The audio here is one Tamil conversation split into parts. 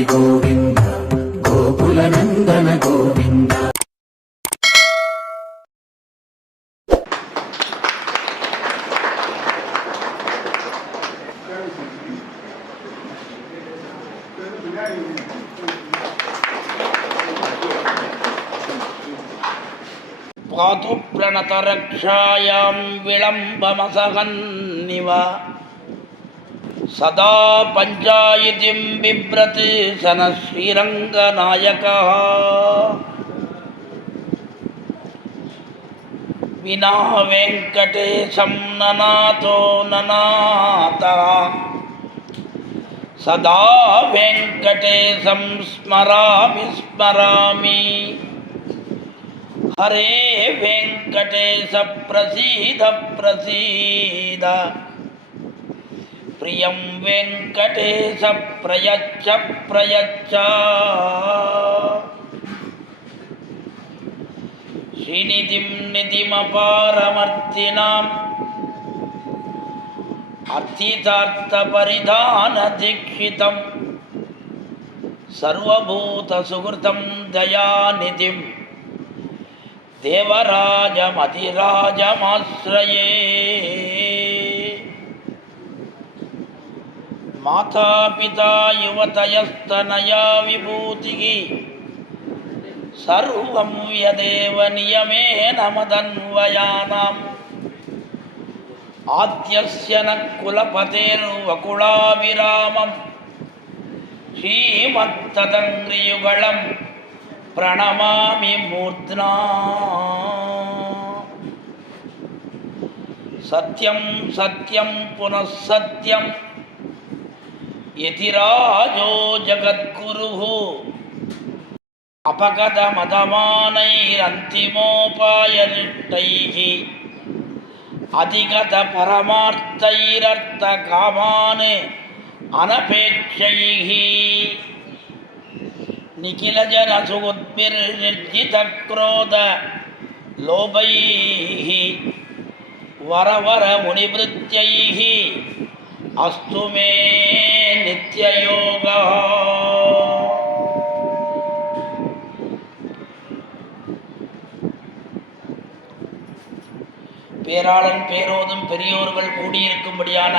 హరి గోవింద గోకుల నందన గోవింద. పాతు ప్రణతరక్షాయాం విళంబమసహన్నివ సదా పంచాయతిం బిభ్రతి సన శ్రీరంగనాయకః. వినా వెంకటేశం ననాతో ననాతః సదా వెంకటేశం స్మరామి స్మరామి. హరే వెంకటేశ ప్రసీద ప్రసీద ప్రియం వెంకటేశ ప్రయచ్చ ప్రయచ్చ. శ్రీనిధిం నిధిమపారమర్తినాం అర్థితార్థపరిధానదీక్షితం సర్వభూతసుహృతం దయానిధిం దేవరాజమధిరాజమాశ్రయే. మాతాపితా యువతయస్తనయా విభూతిః సర్వం యదేవ నియమేన మదన్వయానాం. ఆద్యస్య న కులపతేర్వకుళావిరామం శ్రీమత్తదంగ్రియుగళం ప్రణమామి మూర్ధ్నా. సత్యం సత్యం పునః సత్యం యతిరాజో జగద్గురుః అపగతమదమానైరంతిమోపాయనిష్టైః అధిగత పరమార్థైరర్థకామాన్ అనపేక్షైః. నిఖిలజన సుగుద్భిర్నిర్జిత క్రోధ లోభైః వరవర మునివృత్యైః అస్తు మే నిత్యయోగః. பேராளன் பேரோதும் பெரியோர்கள் கூடியிருக்கும்படியான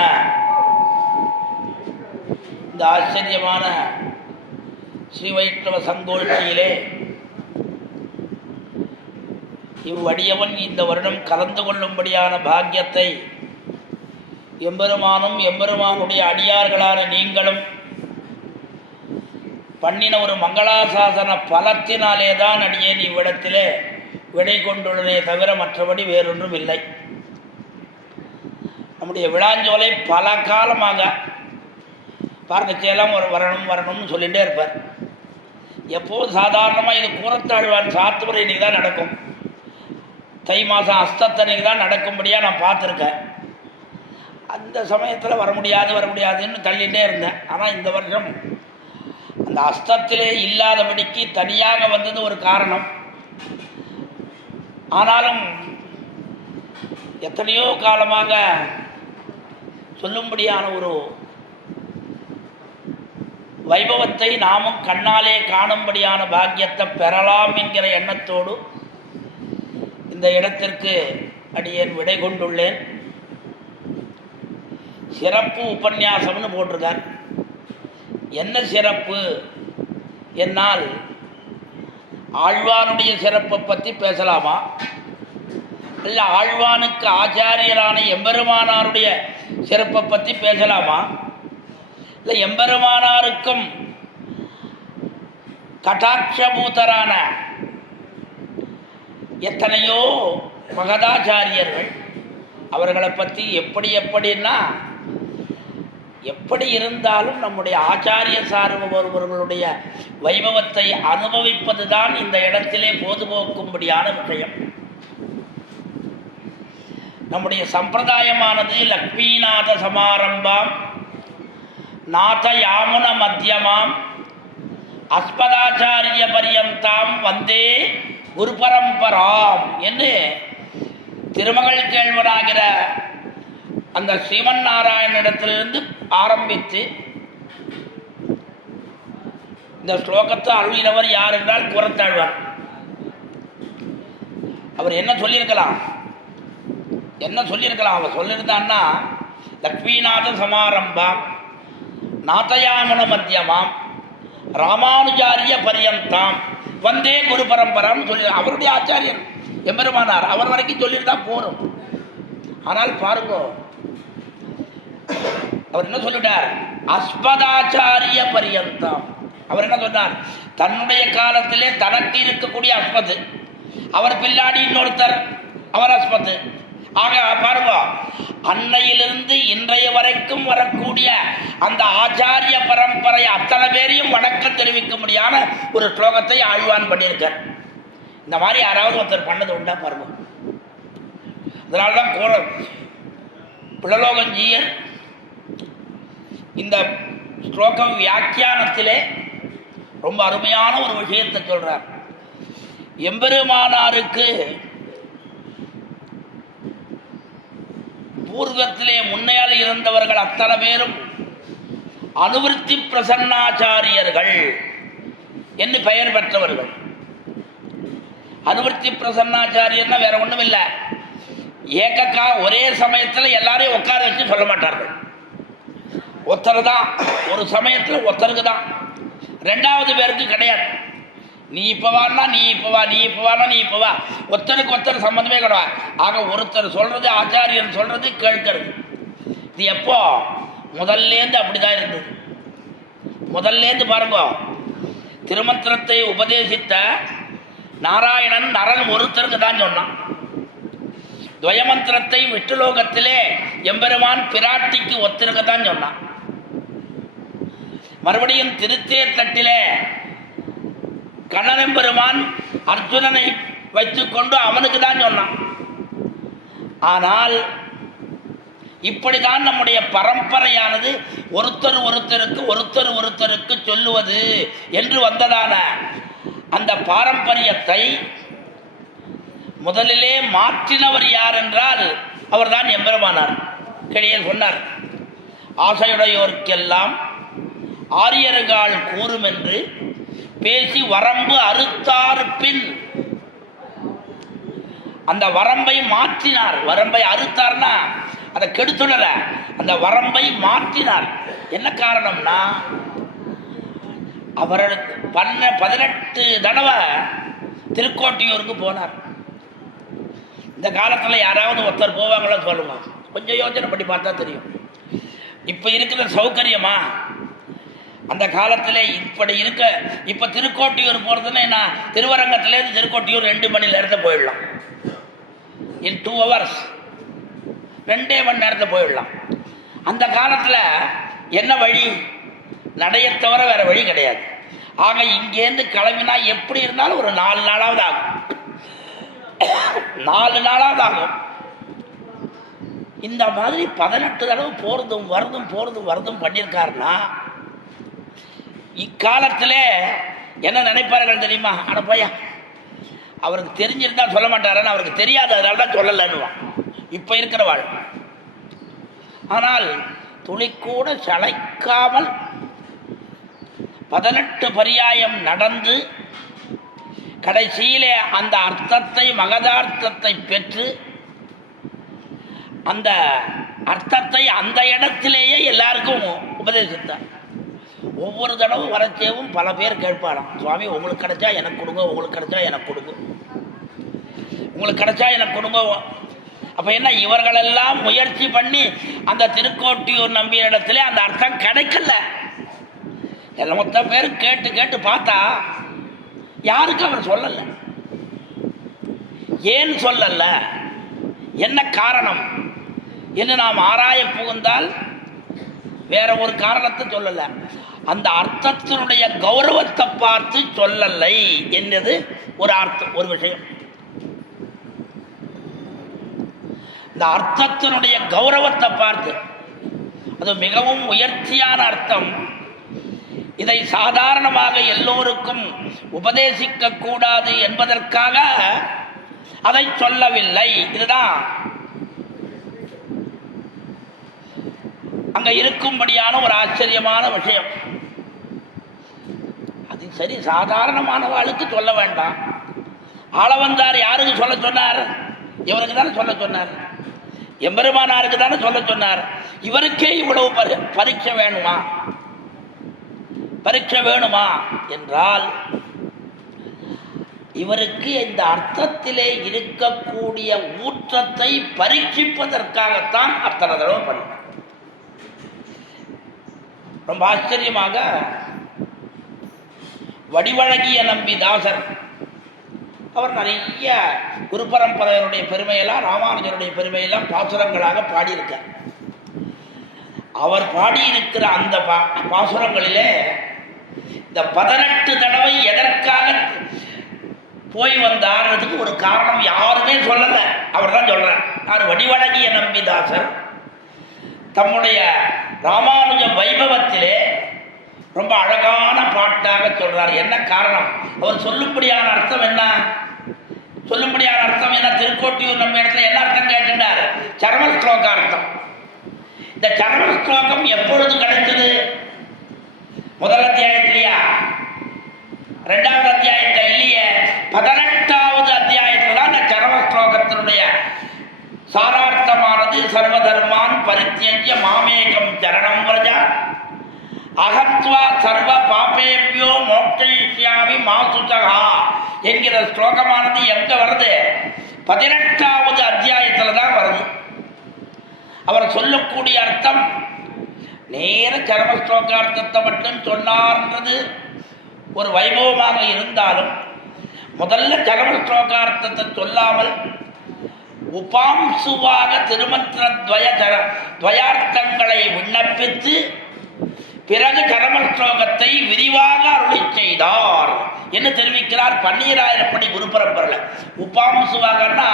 இந்த ஆச்சரியமான ஸ்ரீ வைஷ்ணவ சங்கோஷ்டியிலே இவ்வடியவன் இந்த வருடம் கலந்து கொள்ளும்படியான பாக்கியத்தை எம்பெருமானும் எம்பெருமானுடைய அடியார்களான நீங்களும் பண்ணின ஒரு மங்களாசாசன பலத்தினாலே தான் அடியேன் இவ்விடத்திலே விடை கொண்டுள்ளனே தவிர மற்றபடி வேறொன்றும் இல்லை. நம்முடைய விழாஞ்சோலை பல காலமாக பார்க்கச்சேலாம் வரணும் வரணும்னு சொல்லிகிட்டே இருப்பார். எப்போதும் சாதாரணமாக இது கூரத்தாழ்வான் சாத்துமுறை இன்றைக்கி தான் நடக்கும். தை மாதம் அஸ்தத்தன்னைக்கு தான் நடக்கும்படியாக நான் பார்த்துருக்கேன். அந்த சமயத்தில் வர முடியாதுன்னு தள்ளிகிட்டே இருந்தேன். ஆனால் இந்த வருஷம் அந்த அஸ்தத்திலே இல்லாதபடிக்கு தனியாக வந்தது ஒரு காரணம். ஆனாலும் எத்தனையோ காலமாக சொல்லும்படியான ஒரு வைபவத்தை நாமும் கண்ணாலே காணும்படியான பாக்கியத்தை பெறலாம் என்கிற எண்ணத்தோடு இந்த இடத்திற்கு அடியேன் விடை கொண்டுள்ளேன். சிறப்பு உபன்யாசம்னு போட்டிருக்கார். என்ன சிறப்பு என்னால் ஆழ்வானுடைய சிறப்பை பற்றி பேசலாமா, இல்லை ஆழ்வானுக்கு ஆச்சாரியரான எம்பெருமானாருடைய சிறப்பை பற்றி பேசலாமா, இல்லை எம்பெருமானாருக்கும் கடாட்சபூதரான எத்தனையோ மகதாச்சாரியர்கள் அவர்களை பற்றி எப்படின்னா எப்படி இருந்தாலும் நம்முடைய ஆச்சாரிய சார்பவர்களுடைய வைபவத்தை அனுபவிப்பது தான் இந்த இடத்திலே போதுபோக்கும்படியான விஷயம். நம்முடைய சம்பிரதாயமானது லக்ஷ்மீநாத சமாரம்பாம் நாத யாமுன மத்தியமாம் அஸ்மதாச்சாரிய பரியந்தாம் வந்தே குரு பரம்பராம் என்று திருமகள் கேழ்வனாகிற அந்த ஸ்ரீமன் நாராயணனிடத்திலிருந்து ஆரம்பித்து இந்த ஸ்லோகத்தை அருளினவர் யார் என்றால் கூறத்தாழ்வார். அவர் என்ன சொல்லியிருக்கலாம்? அவர் சொல்லியிருந்தான்னா, லக்ஷ்மிநாத சமாரம்பாம் நாதயாமன மத்தியமாம் ராமானுஜாரிய பரியந்தாம் வந்தே குரு பரம்பரான்னு சொல்லி அவருடைய ஆச்சாரியன் எம்பெருமானார் அவர் வரைக்கும் சொல்லியிருந்தா போரும். ஆனால் பாருங்க, அவர் என்ன சொல்லிட்டார்? அஸ்மதாச்சாரிய பரியந்தாம். அவர் என்ன சொன்னார்? தன்னுடைய காலத்திலே தனக்கு இருக்கக்கூடிய அஸ்மது, அவர் பின்னாடி இன்னொருத்தர், அவர் அஸ்மது. ஆக பாருங்க, அன்னையிலிருந்து இன்றைய வரைக்கும் வரக்கூடிய அந்த ஆச்சாரிய பரம்பரை அத்தனை பேரையும் வணக்கம் தெரிவிக்க முடியாத ஒரு ஸ்லோகத்தை ஆழ்வான் பண்ணியிருக்கார். இந்த மாதிரி யாராவது ஒருத்தர் பண்ணது உண்டா பாருங்க. அதனால்தான் பிள்ளலோகஞ்சியர் இந்த ஸ்லோகம் வியாக்கியானத்திலே ரொம்ப அருமையான ஒரு விஷயத்தை சொல்றார். எம்பெருமானாருக்கு பூர்வத்திலே முன்னையால் இருந்தவர்கள் அத்தனை பேரும் அனுவர்த்தி பிரசன்னாச்சாரியர்கள் என்று பெயர் பெற்றவர்கள். அனுவர்த்தி பிரசன்னாச்சாரியர்னா வேற ஒன்றும் இல்லை, ஏகக்கா ஒரே சமயத்தில் எல்லாரையும் உட்கார வச்சு சொல்ல மாட்டார்கள். ஒருத்தர் தான், ஒரு சமயத்தில் ஒருத்தருக்கு தான், ரெண்டாவது பேருக்கு கிடையாது. நீ இப்போ வான்னா நீ இப்போ வா, நீ இப்போ வானா நீ இப்போ வா, ஒருத்தருக்கு ஒருத்தர் சம்மந்தமே கிடையாது. ஆக ஒருத்தர் சொல்கிறது, ஆச்சாரியன் சொல்கிறது கேட்கறது. இது எப்போ? முதல்லேருந்து அப்படி தான் இருந்தது. முதல்லேருந்து பாருங்க, திருமந்திரத்தை உபதேசித்த நாராயணன் நரன் ஒருத்தருக்கு தான் சொன்னான். துவயமந்திரத்தை விட்டுலோகத்திலே எம்பெருமான் பிராட்டிக்கு ஒத்திருக்க தான் சொன்னான். மறுபடியும் திருத்தேர் தட்டிலே கண்ணனெம்பெருமான் அர்ஜுனனை வைத்துக்கொண்டு அவனுக்கு தான் சொன்னான். ஆனால் இப்படிதான் நம்முடைய பரம்பரையானது ஒருத்தருக்கு சொல்லுவது என்று வந்ததான அந்த பாரம்பரியத்தை முதலிலே மாற்றினவர் யார் என்றால் அவர்தான் எம்பெருமானார். கிடையே சொன்னார், ஆசையுடையோர்க்கெல்லாம் ஆரியர்கள் கூறும் என்று பேசி வரம்பு அறுத்தார் பின் அந்த வரம்பை மாற்றினார். வரம்பை அறுத்தார்னா அதை கெடுத்துடல, அந்த வரம்பை மாற்றினார். என்ன காரணம்னா, அவர் 18 தடவை திருக்கோட்டியூருக்கு போனார். இந்த காலத்தில் யாராவது ஒருத்தர் போவாங்களோ சொல்லுங்க, கொஞ்சம் யோசனை பண்ணி பார்த்தா தெரியும். இப்போ இருக்கிற சௌகரியமா? அந்த காலத்தில் இப்படி இருக்க, இப்போ திருக்கோட்டியூர் போகிறதுன்னா என்ன, திருவரங்கத்திலேருந்து திருக்கோட்டியூர் 2 மணி நேரத்தில் போயிடலாம். இன் 2 hours 2 மணி நேரத்தில் போயிடலாம். அந்த காலத்தில் என்ன வழி? நடைய தவிர வேறு வழி கிடையாது. ஆக இங்கேருந்து கிளம்பினா எப்படி இருந்தாலும் ஒரு 4 நாளாவது ஆகும். 4 நாளாவது ஆகும். இந்த மாதிரி 18 தடவை போகிறதும் வரதும் பண்ணியிருக்காருன்னா, இக்காலத்தில் என்ன நினைப்பார்கள் தெரியுமா? அடப்பையா, அவருக்கு தெரிஞ்சிருந்தா சொல்ல மாட்டாருன்னு, அவருக்கு தெரியாது, அதனால தான் சொல்லலைன்னுவான் இப்போ இருக்கிற வாழ். ஆனால் துளிக்கூட சளைக்காமல் 18 பரியாயம் நடந்து கடைசியிலே அந்த அர்த்தத்தை, மகதார்த்தத்தை பெற்று அந்த அர்த்தத்தை அந்த இடத்திலேயே எல்லாருக்கும் உபதேசித்தார். ஒவ்வொரு தடவை வரச்சேவும் பல பேர் கேட்பாராம், சுவாமி உங்களுக்கு கிடைச்சா எனக்கு கொடுங்க, உங்களுக்கு கிடைச்சா எனக்கு கொடுங்க, உங்களுக்கு கிடைச்சா எனக்கு கொடுங்க. அப்போ என்ன, இவர்களெல்லாம் முயற்சி பண்ணி அந்த திருக்கோட்டியூர் நம்பிய இடத்துல அந்த அர்த்தம் கிடைக்கல. எல்லாம் மொத்த பேர் கேட்டு பார்த்தா யாருக்கும் அவர் சொல்லலை. ஏன் சொல்லல, என்ன காரணம் என்று நாம் ஆராய புகுந்தால் வேற ஒரு காரணத்தை சொல்லலை, அந்த அர்த்தத்தினுடைய கௌரவத்தை பார்த்து சொல்லலை என்பது ஒரு அர்த்தம், ஒரு விஷயம். இந்த அர்த்தத்தினுடைய கௌரவத்தை பார்த்து, அது மிகவும் உயர்ச்சியான அர்த்தம், இதை சாதாரணமாக எல்லோருக்கும் உபதேசிக்க கூடாது என்பதற்காக அதை சொல்லவில்லை. இதுதான் அங்க இருக்கும்படியான ஒரு ஆச்சரியமான விஷயம். சரி, சாதாரணமானவாளுக்கு சொல்ல வேண்டாம். ஆளவந்தார் யாருக்கு சொல்ல சொன்னார்? இவருக்கு தானே சொல்ல சொன்னார், எம்பெருமானாருக்கு தானே சொல்ல சொன்னார். இவருக்கே இவ்வளவு பரீட்சை வேணுமா? பரீட்சை வேணுமா என்றால் இவருக்கு இந்த அர்த்தத்திலே இருக்கக்கூடிய ஊற்றத்தை பரீட்சிப்பதற்காகத்தான் அத்தனை தடவை பண்ணார். ரொம்ப ஆச்சரியமாக வடிவழகிய நம்பி தாசர் அவர் நிறைய குரு பரம்பரையருடைய பெருமையெல்லாம், ராமானுஜருடைய பெருமையெல்லாம் பாசுரங்களாக பாடியிருக்கார். அவர் பாடியிருக்கிற அந்த பாசுரங்களிலே இந்த 18 தடவை எதற்காக போய் வந்தார்ன்றதுக்கு ஒரு காரணம் யாருமே சொல்லல, அவர் தான் சொல்றார். யார்? வடிவழகிய நம்பிதாசர் தம்முடைய ராமானுஜ வைபவத்திலே ரொம்ப அழகான பாட்டாக சொல்றார். என்ன காரணம்? அவர் சொல்லும்படியான அர்த்தம் என்ன? சொல்லும்படியான அர்த்தம் என்ன? திருக்கோட்டியூர் நம்ம இடத்துல என்ன அர்த்தம் கேட்டுட்டார்? சரம ஸ்லோக அர்த்தம். இந்த சரம ஸ்லோகம் எப்பொழுது கிடைச்சது? முதல் அத்தியாயத்திலையா? 2வது அத்தியாயத்தில் இல்லையே, 18வது அத்தியாயத்தில் தான் இந்த சரம ஸ்லோகத்தினுடைய சாரார்த்தமானது சர்வதர்மான் பரித்யஜ்ய மாமேகம் சரணம் வரஜா அகத்வா சர்வ பாபேபியோ மோக்ஷயிஷ்யாமி மாசுதகா என்கிற ஸ்லோகமானது எங்க வருது? 18வது அத்தியாயத்தில் தான் வருது. அவர் சொல்லக்கூடிய அர்த்தம் நேர சரம ஸ்லோகார்த்தத்தை மட்டும் சொன்னார்ன்றது ஒரு வைபவமாக இருந்தாலும், முதல்ல சரம ஸ்லோகார்த்தத்தை சொல்லாமல் உபாம்சுவாக திருமந்திர துவயார்த்தங்களை விண்ணப்பித்து பிறகு சரம ஸ்லோகத்தை விரிவாக அருளி செய்தார் என்று தெரிவிக்கிறார். 12,000 குரு பரம்பரையில் உபாம்சுவாகன்னா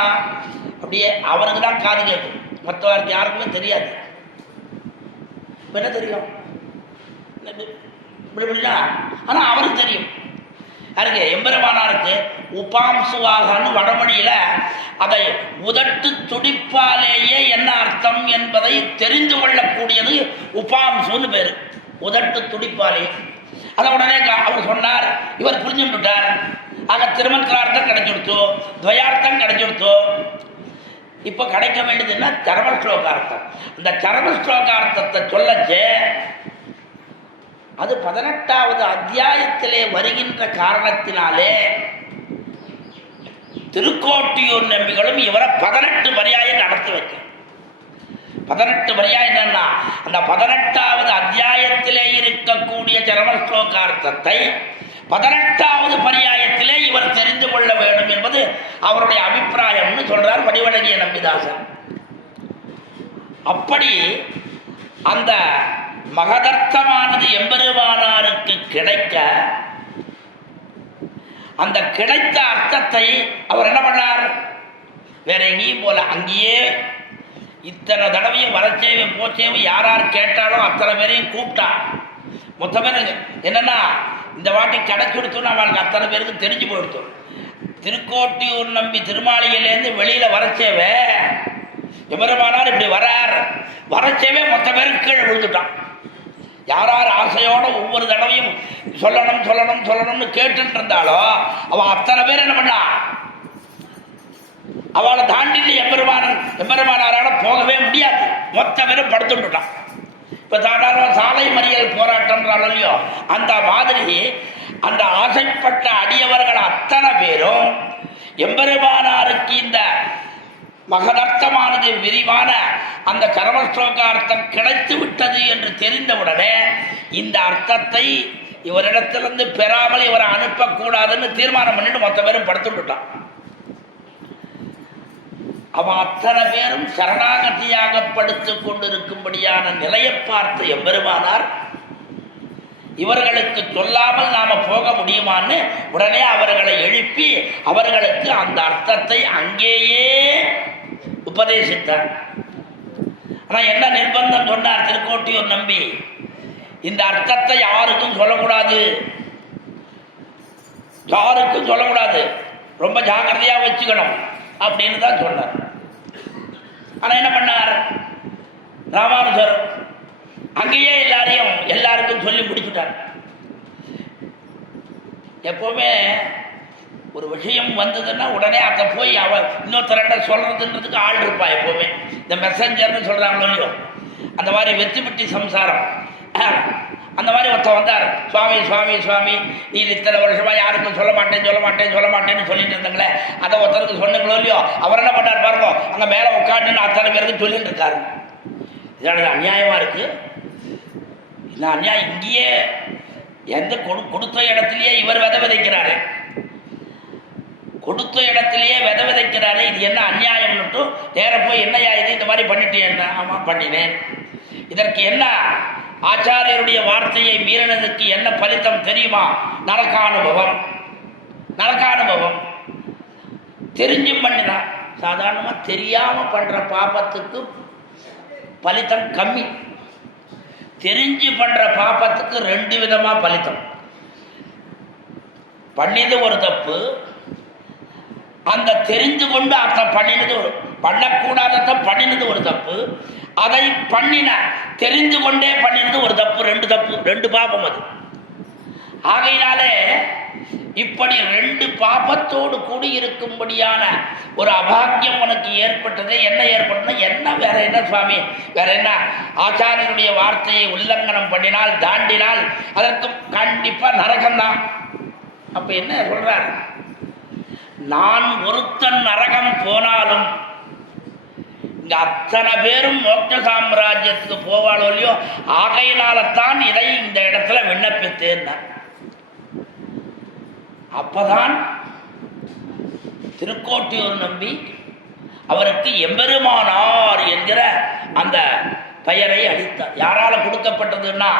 அப்படியே அவருக்கு தான் காது கேட்கும், மற்றவருக்கு யாருக்குமே தெரியாது. என்ன தெரியும்? ஆனால் அவருக்கு தெரியும். யாருக்கு? எம்பெருமானாருக்கு உபாம்சுவாகன்னு வடமொழியில் அதை உதட்டு துடிப்பாலேயே என்ன அர்த்தம் என்பதை தெரிந்து கொள்ளக்கூடியது உபாம்சுன்னு பேர். உதட்டு துடிப்பாலே அதை உடனே அவர் சொன்னார், இவர் புரிஞ்சுட்டார். ஆக திருமந்திரார்த்தம் கிடைச்சுடுத்தோ, துவயார்த்தம் கிடைச்சுடுத்தோ. இப்போ கிடைக்க வேண்டியதுன்னா சரம ஸ்லோகார்த்தம். இந்த சரம ஸ்லோகார்த்தத்தை சொல்லச்சே அது 18வது அத்தியாயத்திலே வருகின்ற காரணத்தினாலே திருக்கோட்டியூர் நம்பிகளும் இவரை 18 பரியாயம் நடத்தி வைக்க. 18 பரியாயம் என்னன்னா, அந்த 18வது அத்தியாயத்திலே இருக்கக்கூடிய சரம ஸ்லோகார்த்தத்தை 18வது பரியாயத்திலே இவர் தெரிந்து கொள்ள வேண்டும் என்பது அவருடைய அபிப்பிராயம்னு சொல்றார் வடிவழகிய நம்பிதாசன். அப்படி அந்த மகதர்த்தமானது எம்பெருமானாருக்கு கிடைக்க, அந்த கிடைத்த அர்த்தத்தை அவர் என்ன பண்ணார்? வேற எங்கேயும் போல, அங்கேயே இத்தனை தடவையும் வரச்சேவையும் போச்சேவும் யார் யார் கேட்டாலும் அத்தனை பேரையும் கூப்பிட்டா. மொத்த பேர் என்னன்னா, இந்த வாட்டி கிடைச்சுடுத்தோன்னு அவளுக்கு அத்தனை பேருக்கு தெரிஞ்சு போயிடுத்தோம். திருக்கோட்டியூர் நம்பி திருமாளிகையிலேருந்து வெளியில் வரச்சேவே எம்பெருமானார் இப்படி வரார், வரச்சேவே மொத்த பேருக்கு கீழே விழுந்துட்டான். யார் யார் ஆசையோடு ஒவ்வொரு தடவையும் சொல்லணும் சொல்லணும் சொல்லணும்னு கேட்டுட்டு இருந்தாலோ அவள் அத்தனை பேர் என்ன பண்ணா, அவளை தாண்டிட்டு எம்பெருமானாரால போகவே முடியாது. மொத்த பேரும் படுத்துட்டான். இப்போ சாதாரண சாலை மறியல் போராட்டம்ன்றாலும் இல்லையோ, அந்த மாதிரி அந்த ஆசைப்பட்ட அடியவர்கள் அத்தனை பேரும் எம்பெருமானாருக்கு இந்த மகதர்த்தமானது விரிவான அந்த கர்ம ஸ்லோகார்த்தம் கிடைத்து விட்டது என்று தெரிந்தவுடனே இந்த அர்த்தத்தை இவரிடத்திலிருந்து பெறாமல் இவரை அனுப்பக்கூடாதுன்னு தீர்மானம் பண்ணிட்டு மொத்த பேரும் படுத்துட்டான். அவன் அத்தனை பேரும் சரணாகதியாக படுத்துக் கொண்டிருக்கும்படியான நிலையை பார்த்து எம்பெருமானார் இவர்களுக்கு சொல்லாமல் நாம போக முடியுமான்னு உடனே அவர்களை எழுப்பி அவர்களுக்கு அந்த அர்த்தத்தை அங்கேயே உபதேசித்தார். ஆனா என்ன நிர்பந்தம் சொன்னார் திருக்கோட்டியூர் நம்பி? இந்த அர்த்தத்தை யாருக்கும் சொல்லக்கூடாது, யாருக்கும் சொல்லக்கூடாது, ரொம்ப ஜாக்கிரதையா வச்சுக்கணும் அப்படின்னு தான் சொன்னார். ஆனா என்ன பண்ணார் ராமானுஜர்? அங்கேயே எல்லாருக்கும் சொல்லி முடிச்சுட்டார். எப்போவுமே ஒரு விஷயம் வந்ததுன்னா உடனே அதை போய் இன்னொருத்தரண்ட சொல்கிறதுன்றதுக்கு ஆள் இருப்பா. எப்போவுமே இந்த மெசஞ்சர்னு சொல்கிறாங்களோ இல்லையோ, அந்த மாதிரி வெற்றி பெட்டி சம்சாரம். அந்த மாதிரி ஒருத்தர் வந்தார், சுவாமி சுவாமி சுவாமி நீ இத்தனை வருஷமாக யாருக்கும் சொல்ல மாட்டேன்னு சொல்லிட்டு இருந்தாங்களே, அதை ஒருத்தருக்கு சொன்னீங்களோ இல்லையோ, அவர் என்ன பண்ணார் பாருங்க, அங்கே மேலே உட்காந்துன்னு அத்தனை பேருக்கு சொல்லிட்டு இருக்காரு. இதோட அநியாயமாக இருக்குது. இந்த அநியாயம் இங்கேயே எந்த கொடுத்த இடத்துலையே இவர் விதை விதைக்கிறாரு, கொடுத்த இடத்துலையே விதை விதைக்கிறாரு. இது என்ன அநியாயம்னுட்டு நேர போய் என்னையா இது இந்த மாதிரி பண்ணிட்டேன். ஆமாம் பண்ணினேன். இதற்கு என்ன ஆச்சாரியருடைய வார்த்தையை மீறினதுக்கு என்ன பலித்தம் தெரியுமா? நரகானுபவம். நரகானுபவம் தெரிஞ்சும் பண்ணினா. சாதாரணமாக தெரியாமல் பண்ணுற பாபத்துக்கு பலித்தம் கம்மி, தெரிஞ்சு பண்ணுற பாபத்துக்கு 2 விதமாக பலித்தம். பண்ணியது ஒரு தப்பு, அந்த தெரிந்து கொண்டு அர்த்தம் பண்ணினது ஒரு, பண்ணக்கூடாததை பண்ணினது ஒரு தப்பு, அதை பண்ணின தெரிந்து கொண்டே பண்ணினது ஒரு தப்பு. 2 தப்பு, 2 பாபம் அது. ஆகையினாலே இப்படி 2 பாபத்தோடு கூடி இருக்கும்படியான ஒரு அபாக்கியம் உனக்கு ஏற்பட்டது. என்ன ஏற்பட்டது? என்ன வேற என்ன சுவாமி, வேற என்ன? ஆச்சாரியனுடைய வார்த்தையை உல்லங்கனம் பண்ணினால், தாண்டினால் அதற்கு கண்டிப்பாக நரகம்தான். அப்போ என்ன சொல்றார்? நான் ஒருத்தன் நரகம் போனாலும் இங்க அத்தனை பேரும் மோட்ச சாம்ராஜ்யத்துக்கு போவாளோ இல்லையோ, ஆகையினால்தான் இதை இந்த இடத்துல விண்ணப்பித்தேன். அப்பதான் திருக்கோட்டியூர் நம்பி அவருக்கு எம்பெருமானார் என்கிற அந்த பெயரை அளித்தார். யாரால கொடுக்கப்பட்டதுன்னா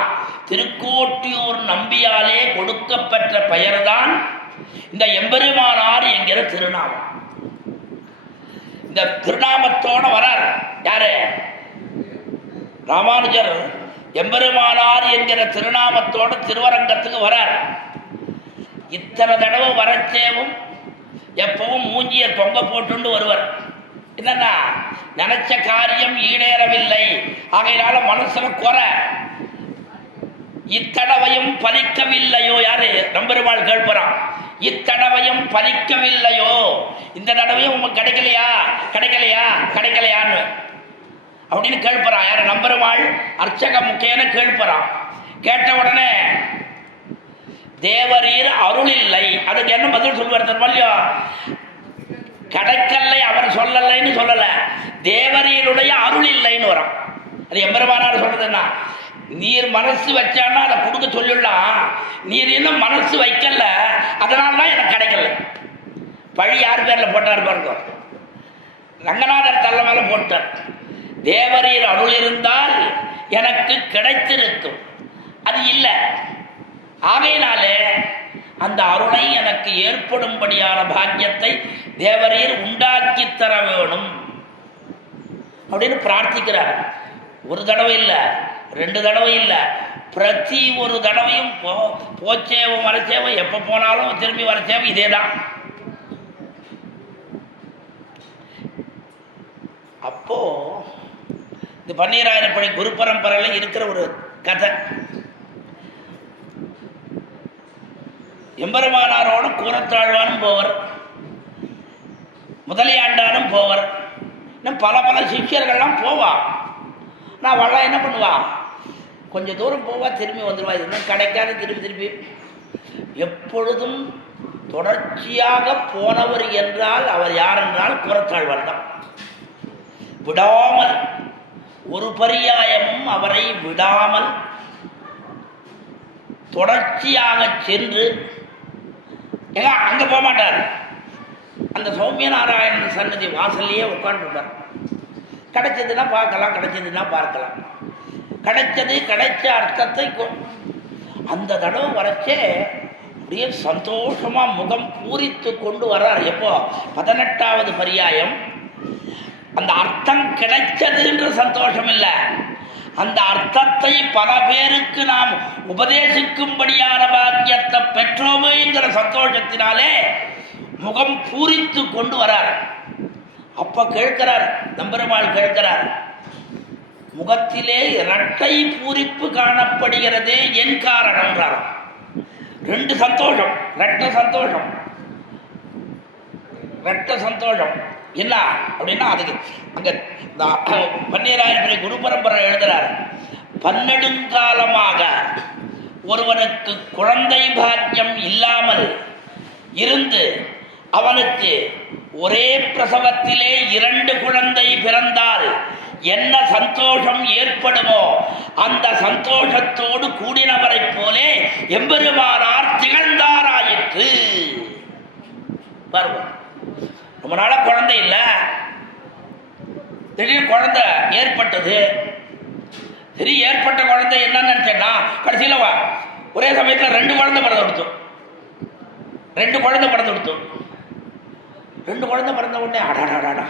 திருக்கோட்டியூர் நம்பியாலே கொடுக்கப்பெற்ற பெயர்தான் இந்த எம்பெருமானார் என்கிற திருநாமம். இந்த திருநாமத்தோட வரார் யாரு? ராமானுஜர் எம்பெருமானார் என்கிற திருநாமத்தோட திருவரங்கத்துக்கு வரார். இத்தனை தடவை வரச்சேவும் எப்பவும் மூஞ்சிய தொங்க போட்டு வருவார். என்னன்னா நினைச்ச காரியம் ஈடேறவில்லை, ஆகையினால மனசுல குறை. இத்தடவையும் பலிக்கவில்லையோ, யாரு? நம்பெருமாள் கேட்பறான். இத்தடவையும் பலிக்கவில்லையோ, இந்த தடவையும் உங்களுக்கு கிடைக்கலையான்னு அப்படின்னு கேட்பறான். யாரு? நம்பெருமாள் அர்ச்சக முக்கியன்னு கேட்பறான். கேட்ட உடனே தேவரீர் அருள் இல்லை, அதுக்கு என்ன பதில் சொல்வார் தெரியுமா இல்லையோ? கிடைக்கலை அவர் சொல்லலைன்னு சொல்லல, தேவரீருடைய அருள் இல்லைன்னு வரும். அது எம்பெருமானார் சொல்றதுன்னா, நீர் மனசு வச்சான்னா அதை கொடுக்க சொல்லிடலாம், நீர் இன்னும் மனசு வைக்கல, அதனால்தான் எனக்கு கிடைக்கல. பழி யார் பேர்ல போட்டார் பாருங்க? ரங்கநாதர் தள்ள மேல போட்டார். தேவரீர் அருள் இருந்தால் எனக்கு கிடைத்திருக்கும், அது இல்லை. ஆகையினாலே அந்த அருளை எனக்கு ஏற்படும்படியான பாக்கியத்தை தேவரீர் உண்டாக்கி தர வேணும் அப்படின்னு பிரார்த்திக்கிறார். ஒரு தடவை இல்லை, 2 தடவை இல்லை, பிரதி ஒரு தடவையும் போச்சேவும் வரச்சேவும் எப்போ போனாலும் திரும்பி வரச்சேவும் இதே தான். அப்போ இந்த பன்னீராயிரப்படி குரு பரம்பரையில் இருக்கிற ஒரு கதை. எம்பெருமானாரோடு கூரத்தாழ்வானும் போவர், முதலியாண்டானும் போவர், இன்னும் பல சிஷ்யர்கள்லாம் போவா. நான் வள என்ன பண்ணுவா, கொஞ்சம் தூரம் போவா, திரும்பி வந்துடுவா. இது இன்னும் கிடைக்காது. திருப்பி எப்பொழுதும் தொடர்ச்சியாக போனவர் என்றால் அவர் யார் என்றால் கூரத்தாழ்வான் தான். விடாமல் ஒரு பரியாயமும் அவரை விடாமல் தொடர்ச்சியாக சென்று, ஏங்க அங்கே போக மாட்டார், அந்த சௌமிய நாராயணன் சன்னதி வாசல்லையே உட்காந்துருப்பார். கிடைச்சதுன்னா பார்க்கலாம், கிடைச்சதுன்னா பார்க்கலாம். கிடைச்ச அர்த்தத்தை அந்த தடவை வரைச்சே அப்படியே சந்தோஷமாக முகம் பூரித்து கொண்டு வர்றார். எப்போ? 18வது பரியாயம். அந்த அர்த்தம் கிடைச்சதுன்ற சந்தோஷம் இல்லை, அந்த அர்த்தத்தை பல பேருக்கு நாம் உபதேசிக்கும்படியான பாக்கியத்தை பெற்றோமேங்கிற சந்தோஷத்தினாலே முகம் பூரித்து கொண்டு வரார். அப்ப கேட்கிறார், நம்பெருமாள் கேட்கிறார், முகத்திலே இரட்டை பூரிப்பு காணப்படுகிறதே என் காரணம்ன்றார். ரெண்டு சந்தோஷம், ரெட்ட சந்தோஷம். ரெட்ட சந்தோஷம் என்ன அப்படின்னா, அதுக்கு அங்கே பன்னீராயிரத்தி குரு பரம்பரை எழுதுறார், பன்னெடுங்காலமாக ஒருவனுக்கு குழந்தை பாக்கியம் இல்லாமல் இருந்து அவனுக்கு ஒரே பிரசவத்திலே 2 குழந்தை பிறந்தால் என்ன சந்தோஷம் ஏற்படுமோ அந்த சந்தோஷத்தோடு கூடினவரை போலே எம்பெருமானார் திகழ்ந்தாராயிற்று. பாருங்க, ரொம்ப நாளாக குழந்தை இல்லை, திடீர்னு குழந்தை ஏற்பட்டது. சரி, ஏற்பட்ட குழந்தை என்னன்னு நினைச்சேன்னா கடைசியில் ஒரே சமயத்தில் 2 குழந்தை பிறந்து கொடுத்தோம். 2 குழந்தை பிறந்து கொடுத்தோம். 2 குழந்தை பிறந்த உடனே அடாடாடாடா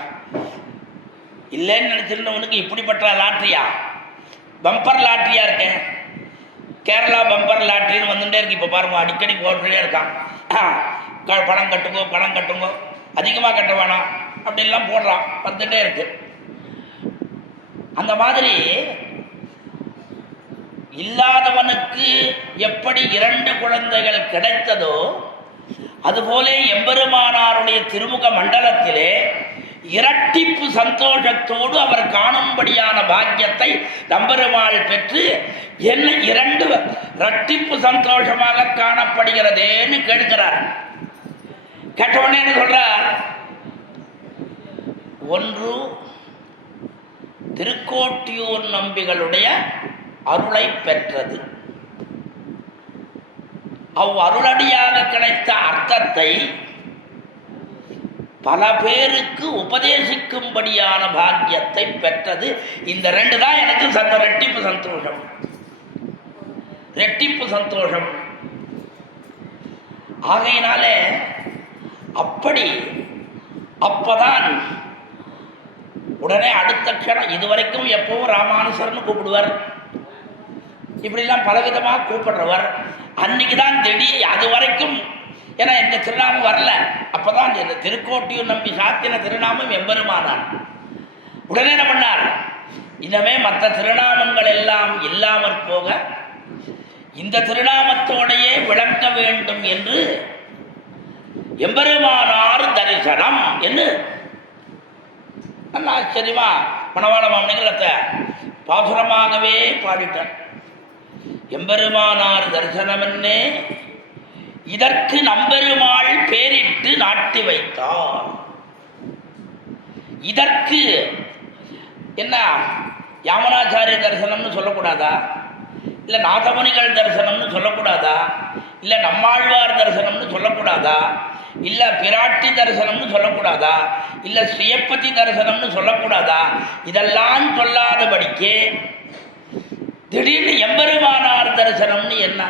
இல்லைன்னு நினைச்சிருந்தவனுக்கு இப்படிப்பட்ட லாட்ரியா, பம்பர் லாட்ரியா இருக்கேன். கேரளா பம்பர் லாட்ரின்னு வந்துட்டே இருக்கு. இப்போ பாருங்க, அடிக்கடி போட்டுட்டே இருக்கான். பணம் கட்டுங்கோ, பணம் கட்டுங்கோ, அதிகமாக கட்ட வேணாம் அப்படின்லாம் போடுறான், வந்துட்டே இருக்கு. அந்த மாதிரி இல்லாதவனுக்கு எப்படி 2 குழந்தைகள் கிடைத்ததோ அதுபோல எம்பெருமானாருடைய திருமுக மண்டலத்திலே இரட்டிப்பு சந்தோஷத்தோடு அவர் காணும்படியான பாக்கியத்தை நம்பெருமாள் பெற்று என்ன 2 இரட்டிப்பு சந்தோஷமாக காணப்படுகிறதேன்னு கேட்கிறார். கேட்டவுடனே என்ன சொல்றார்? ஒன்று, திருக்கோட்டியூர் நம்பிகளுடைய அருளை பெற்றது. அவ்வருளடியாக கிடைத்த அர்த்தத்தை பல பேருக்கு உபதேசிக்கும்படியான பாக்கியத்தை பெற்றது. இந்த 2 தான் எனக்கு ரெட்டிப்பு சந்தோஷம். ரெட்டிப்பு சந்தோஷம். ஆகையினாலே அப்படி அப்பதான் உடனே அடுத்த க்ஷணம், இதுவரைக்கும் எப்பவும் ராமானுசர்னு கூப்பிடுவார், இப்படிலாம் பலவிதமாக கூப்பிடுறவர். அன்னைக்கு தான் திடீர், அது வரைக்கும் ஏன்னா இந்த திருநாமம் வரல, அப்போதான் இந்த திருக்கோட்டியூர் நம்பி சாத்தின திருநாமம் எம்பெருமானார். உடனே என்ன பண்ணார்? இனிமே மற்ற திருநாமங்கள் எல்லாம் இல்லாமற் போக இந்த திருநாமத்தோடையே விளங்க வேண்டும் என்று எம்பெருமானார் தரிசனம் என்று நல்லா ஆச்சரியமா மணவாள மாமனிகளத்தை பாசுரமாகவே பாடிட்டார். எம்பெருமானார் தரிசனமென்னே இதற்கு நம்பெருமாள் பேரிட்டு நாட்டி வைத்தார். இதற்கு என்ன யாமனாச்சாரிய தரிசனம்னு சொல்லக்கூடாதா? இல்லை நாதமுனிகள் தரிசனம்னு சொல்லக்கூடாதா? இல்லை நம்மாழ்வார் தரிசனம்னு சொல்லக்கூடாதா? இல்லை பிராட்டி தரிசனம்னு சொல்லக்கூடாதா? இல்லை சுயப்பதி தரிசனம்னு சொல்லக்கூடாதா? இதெல்லாம் சொல்லாதபடிக்கு திடீர்னு எம்பெருமானார் தரிசனம்னு என்ன?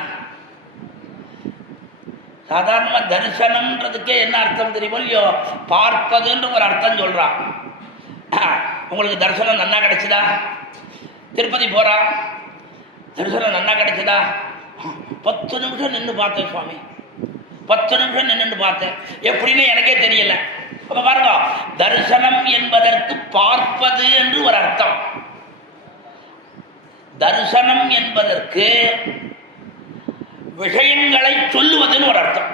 சாதாரண தரிசனம்ன்றதுக்கே என்ன அர்த்தம் தெரியுமோ இல்லையோ? பார்ப்பதுன்ற ஒரு அர்த்தம் சொல்றான். உங்களுக்கு தரிசனம் நன்னா கிடைச்சதா? திருப்பதி போறா, தரிசனம் நன்னா கிடைச்சதா? 10 நிமிஷம் நின்று பார்த்தேன் சுவாமி, 10 நிமிஷம் நின்று பார்த்தேன், எப்படின்னு எனக்கே தெரியல. அப்ப பாருங்க, தரிசனம் என்பதற்கு பார்ப்பது என்று ஒரு அர்த்தம். தரிசனம் என்பதற்கு விஷயங்களை சொல்லுவதுன்னு ஒரு அர்த்தம்.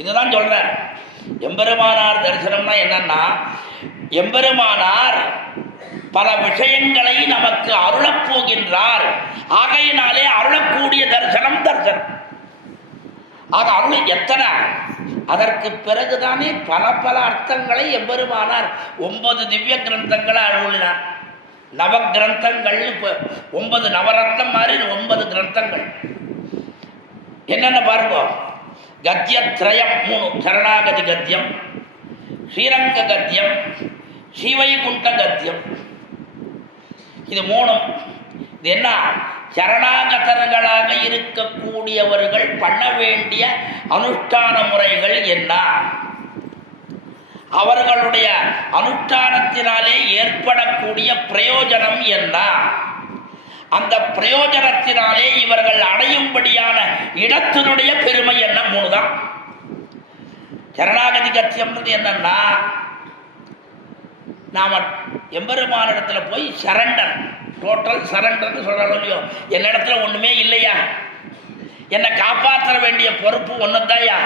இதுதான் சொல்றார். எம்பெருமானார் தரிசனம்னா என்னன்னா, எம்பெருமானார் பல விஷயங்களை நமக்கு அருளப் போகின்றார். ஆகையினாலே அருளக்கூடிய தரிசனம் தரிசனம். ஆக அருள் எத்தனை, அதற்கு பிறகுதானே பல பல அர்த்தங்களை எம்பெருமானார் 9 திவ்ய கிரந்தங்களை அருளினார். நவகிரந்தங்கள் 9 நவரத்னம் மாதிரி 9 கிரந்தங்கள். என்னென்ன பாருங்க, கத்தியத்ரயம் 3, சரணாகதி கத்தியம், ஸ்ரீரங்க கத்தியம், ஸ்ரீவைகுண்ட கத்தியம். இது 3. இது என்ன? சரணாகதர்களாக இருக்கக்கூடியவர்கள் பண்ண வேண்டிய அனுஷ்டான முறைகள் என்ன, அவர்களுடைய அனுஷ்டானத்தினாலே ஏற்படக்கூடிய பிரயோஜனம் என்ன, அந்த பிரயோஜனத்தினாலே இவர்கள் அடையும்படியான இடத்தினுடைய பெருமை என்ன? 3 தான். சரணாகதி கத்தியம்ன்றது என்னன்னா, நாம எம்பெருமானிடத்துல போய் சரண்டர், டோட்டல் சரண்டர்னு சொல்றாங்க இல்லையோ? என்னிடத்துல ஒண்ணுமே இல்லையா, என்னை காப்பாற்ற வேண்டிய பொறுப்பு ஒன்றுதான்யா.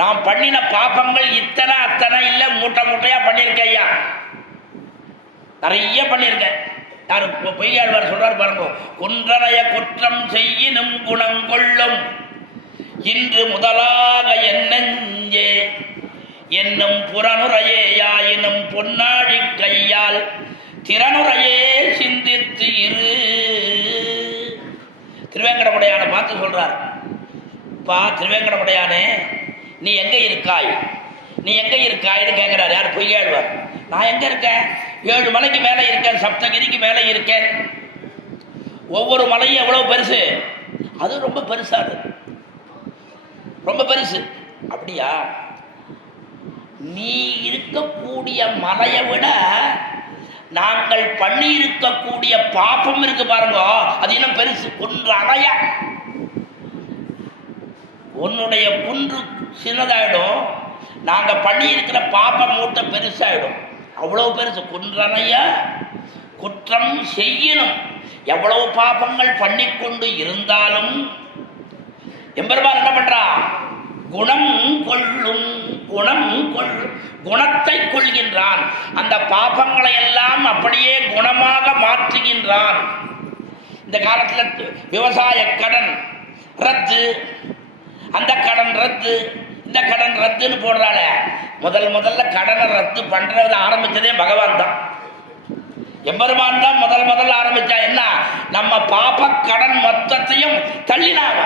நான் பண்ணின பாப்பங்கள் இத்தனை அத்தனை இல்லை, மூட்டை மூட்டையாக பண்ணியிருக்கேன் ஐயா, நிறைய பண்ணியிருக்கேன். யார் பொய்யாழ்வார் சொல்றார் பாருங்க, குன்றனைய குற்றம் செய்யினும் குணங்கொள்ளும் இன்று முதலாக என்னெஞ்சே என்னும் புறனுரையேயாயினும் பொன்னாழி கையால் திறனுரையே சிந்தித்து இரு. திருவேங்கடமுடையானை பார்த்து சொல்றார், பா திருவேங்கடமுடையானே நீ எங்க இருக்காய், நீ எங்க இருக்காய்னு கேட்கிறார். யார் பொய்யாழ்வார். நான் எங்க இருக்கேன், 7 மலைக்கு மேலே இருக்கேன், சப்தகிரிக்கு மேலே இருக்கேன். ஒவ்வொரு மலையும் எவ்வளவு பெருசு, அது ரொம்ப பெருசாது, ரொம்ப பெருசு. அப்படியா, நீ இருக்கக்கூடிய மலையை விட நாங்கள் பண்ணி இருக்கக்கூடிய பாப்பம் இருக்கு பாருங்க, அது இன்னும் பெருசு. குன்று அணைய, உன்னுடைய குன்று சின்னதாயிடும், நாங்கள் பண்ணி இருக்கிற பாப்பம் மூட்டை பெருசாயிடும். அவ்வளவு பெருசு. குன்றனைய குற்றம் செய்யணும், எவ்வளவு பாப்பங்கள் பண்ணிக்கொண்டு இருந்தாலும் எம்பெருமான் என்ன பண்றா, குணம் கொள்ளும், குணம் கொள்ளும், குணத்தை கொள்கின்றான். அந்த பாப்பங்களை எல்லாம் அப்படியே குணமாக மாற்றுகின்றான். இந்த காலத்தில் விவசாய கடன் ரத்து, அந்த கடன் ரத்து, இந்த கடன் ரத்துன்னு போடுறாள. முதல்ல கடனை ரத்து பண்றத ஆரம்பிச்சதே பகவான் தான், எம்பெருமான் தான் முதல்ல ஆரம்பிச்சா. என்ன, நம்ம பாப்ப கடன் மொத்தத்தையும் தள்ளினாங்க,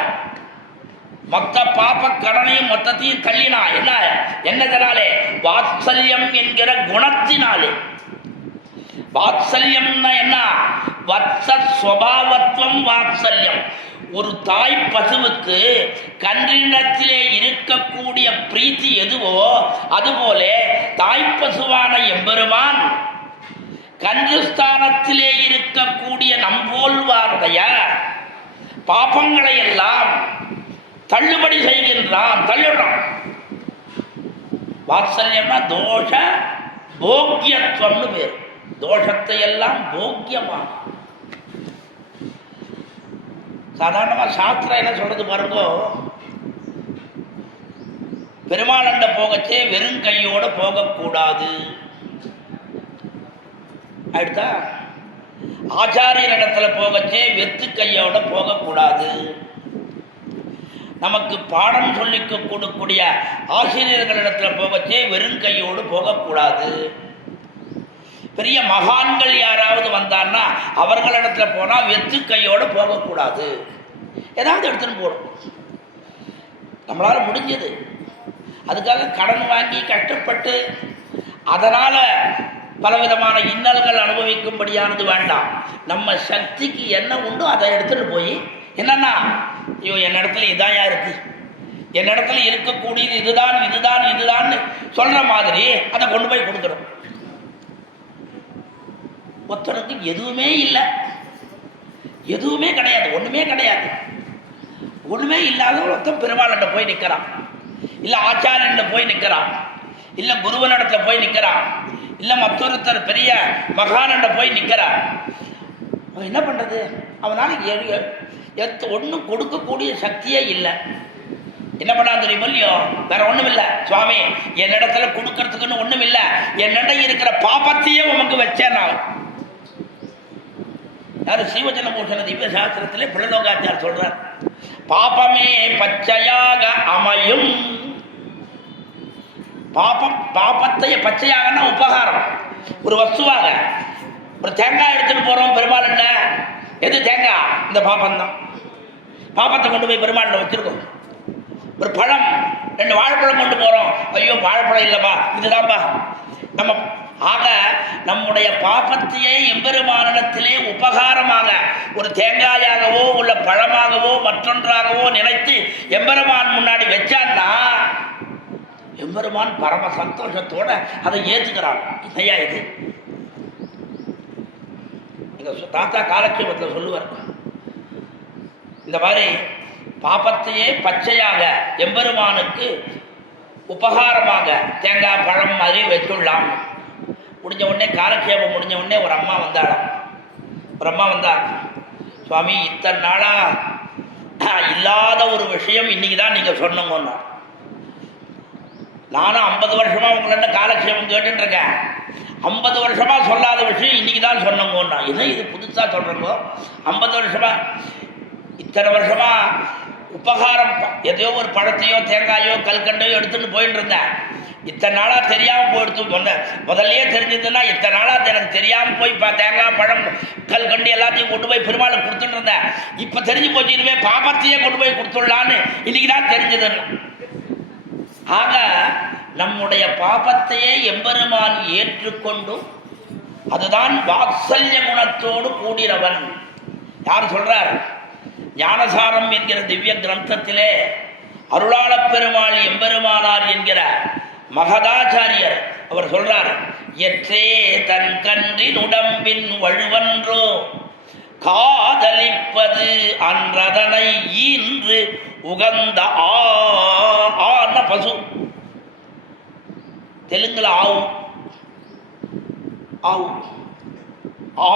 மொத்த பாப்ப கடனையும் மொத்தத்தையும் தள்ளினா. என்னதனாலே, வாத்சல்யம் என்கிற குணத்தினாலே. வாத்சல்யம்னா என்ன, வத்ச ஸ்வபாவத்துவம் வாத்சல்யம். ஒரு தாய் பசுவுக்கு கன்றிடத்திலே இருக்கக்கூடிய பிரீத்தி எதுவோ அதுபோல தாய் பசுவான எம்பெருமான் கன்றுஸ்தானத்திலே இருக்கக்கூடிய நம்போல்வாருடைய பாபங்களை எல்லாம் தள்ளுபடி செய்கின்றான், தள்ளுறான். வாத்சல்யம்னா தோஷ போக்கியத்துவம்னு பேர். தோஷத்தை எல்லாம் போக்கியமான. சாதாரணமாக சாஸ்திரம் என்ன சொல்றது பாருங்க, பெருமாளண்ட போகச்சே வெறும் கையோட போகக்கூடாது. அடுத்தா ஆச்சாரியனிடத்துல போகச்சே வெத்து கையோட போகக்கூடாது. நமக்கு பாடம் சொல்லிக்க கொடுக்கூடிய ஆசிரியர்களிடத்துல போகச்சே வெறும் கையோடு போகக்கூடாது. பெரிய மகான்கள் யாராவது வந்தான்னா அவர்களிடத்துல போனால் வெத்து கையோடு போகக்கூடாது. ஏதாவது எடுத்துன்னு போகணும், நம்மளால முடிஞ்சது. அதுக்காக கடன் வாங்கி கஷ்டப்பட்டு அதனால் பலவிதமான இன்னல்கள் அனுபவிக்கும்படியானது வேண்டாம். நம்ம சக்திக்கு என்ன உண்டோ அதை எடுத்துகிட்டு போய், என்னன்னா ஐயோ என்னிடத்துல இதாயா இருக்கு, என்னிடத்துல இருக்கக்கூடியது இதுதான் இதுதான் இதுதான்னு சொல்கிற மாதிரி அதை கொண்டு போய் கொடுக்கணும். ஒருத்தனுக்கு எதுவுமே இல்லை, எதுவுமே கிடையாது, ஒன்றுமே கிடையாது, ஒன்றுமே இல்லாத ஒருத்தன் பெருமாள்கிட்ட போய் நிற்கிறான், இல்லை ஆச்சாரியன்கிட்ட போய் நிற்கிறான், இல்லை குருவனிடத்துல போய் நிற்கிறான், இல்லை மற்றொருத்தர் பெரிய மகானிட்ட போய் நிற்கிறான். அவன் என்ன பண்ணுறது, அவனால் ஒன்றும் கொடுக்கக்கூடிய சக்தியே இல்லை. என்ன பண்ணா தெரியுமோ இல்லையோ, வேற ஒன்றும் இல்லை சுவாமி, என்னிடத்துல கொடுக்கறதுக்குன்னு ஒன்றும் இல்லை, என்னிடம் இருக்கிற பாப்பத்தையே உமக்கு வச்சேன் நான். யாரு ஸ்ரீவச்சன பூஷண திவ்ய சாஸ்திரத்திலே பிள்ளலோகாச்சார் சொல்றார், பாப்பமே பச்சையாக அமையும். பாப்பத்தை பச்சையாகனா உபகாரம். ஒரு வஸ்துவாக ஒரு தேங்காய் எடுத்துட்டு போறோம் பெருமாள், என்ன எது தேங்காய், இந்த பாப்பம் தான். பாப்பத்தை கொண்டு போய் பெருமாள் வச்சிருக்கோம். ஒரு பழம், 2 வாழைப்பழம் கொண்டு போறோம், ஐயோ வாழைப்பழம் இல்லைப்பா இதுதான்ப்பா நம்ம. ஆக நம்முடைய பாப்பத்தையே எம்பெருமானிடத்திலே உபகாரமாக ஒரு தேங்காயாகவோ உள்ள பழமாகவோ மற்றொன்றாகவோ நினைத்து எம்பெருமான் முன்னாடி வச்சான்னா எம்பெருமான் பரம சந்தோஷத்தோட அதை ஏற்றுக்கிறான். இல்லையா, இது எங்க தாத்தா காலட்சேபத்தில் சொல்லுவார், இந்த மாதிரி பாப்பத்தையே பச்சையாக எம்பெருமானுக்கு உபகாரமாக தேங்காய் பழம் மாதிரி வச்சுடலாம். முடிஞ்ச உடனே காலட்சேபம் முடிஞ்ச உடனே ஒரு அம்மா வந்தாளாம். ஒரு அம்மா வந்தா, சுவாமி இத்தனை நாளா இல்லாத ஒரு விஷயம் இன்னைக்கு தான் நீங்கள் சொன்னோங்கன்னா, நானும் 50 வருஷமா உங்கள காலக்ஷேபம் கேட்டுருக்கேன். 50 வருஷமா சொல்லாத விஷயம் இன்னைக்கு தான் சொன்னோங்கன்னா, என்ன இது புதுசாக சொல்கிறோங்கோ? 50 வருஷமா இத்தனை வருஷமா உபகாரம் எதையோ ஒரு பழத்தையோ தேங்காயோ கல்கண்டையோ எடுத்துன்னு போயிட்டு இருந்தேன். இத்தனை நாளாக தெரியாமல் போயிடுத்து. முதல்லையே தெரிஞ்சதுன்னா இத்தனை நாளாக எனக்கு தெரியாமல் போய் தேங்காய் பழம் கல்கண்டு எல்லாத்தையும் கொண்டு போய் பெருமாளை கொடுத்துட்டு இருந்தேன். இப்போ தெரிஞ்சு போச்சு, இனிமேல் பாபத்தையே கொண்டு போய் கொடுத்துடலான்னு இன்னைக்கு தான் தெரிஞ்சதுன்னு. ஆக நம்முடைய பாபத்தையே எம்பெருமான் ஏற்றுக்கொண்டு அதுதான் வாத்சல்ய குணத்தோடு கூடினவன். யார் சொல்றார்? ஞானசாரம் என்கிற திவ்ய கிரந்தத்திலே அருளாளப் பெருமாள் எம்பெருமானார் என்கிற மகதாச்சாரியர் அவர் சொல்றார், எற்றே தன் கன்றின் உடம்பின் வழுவன்றோ காதலிப்பது அன்றதனை ஈன்று உகந்த ஆன பசு. தெலுங்குல ஆவும் ஆவும் ஆ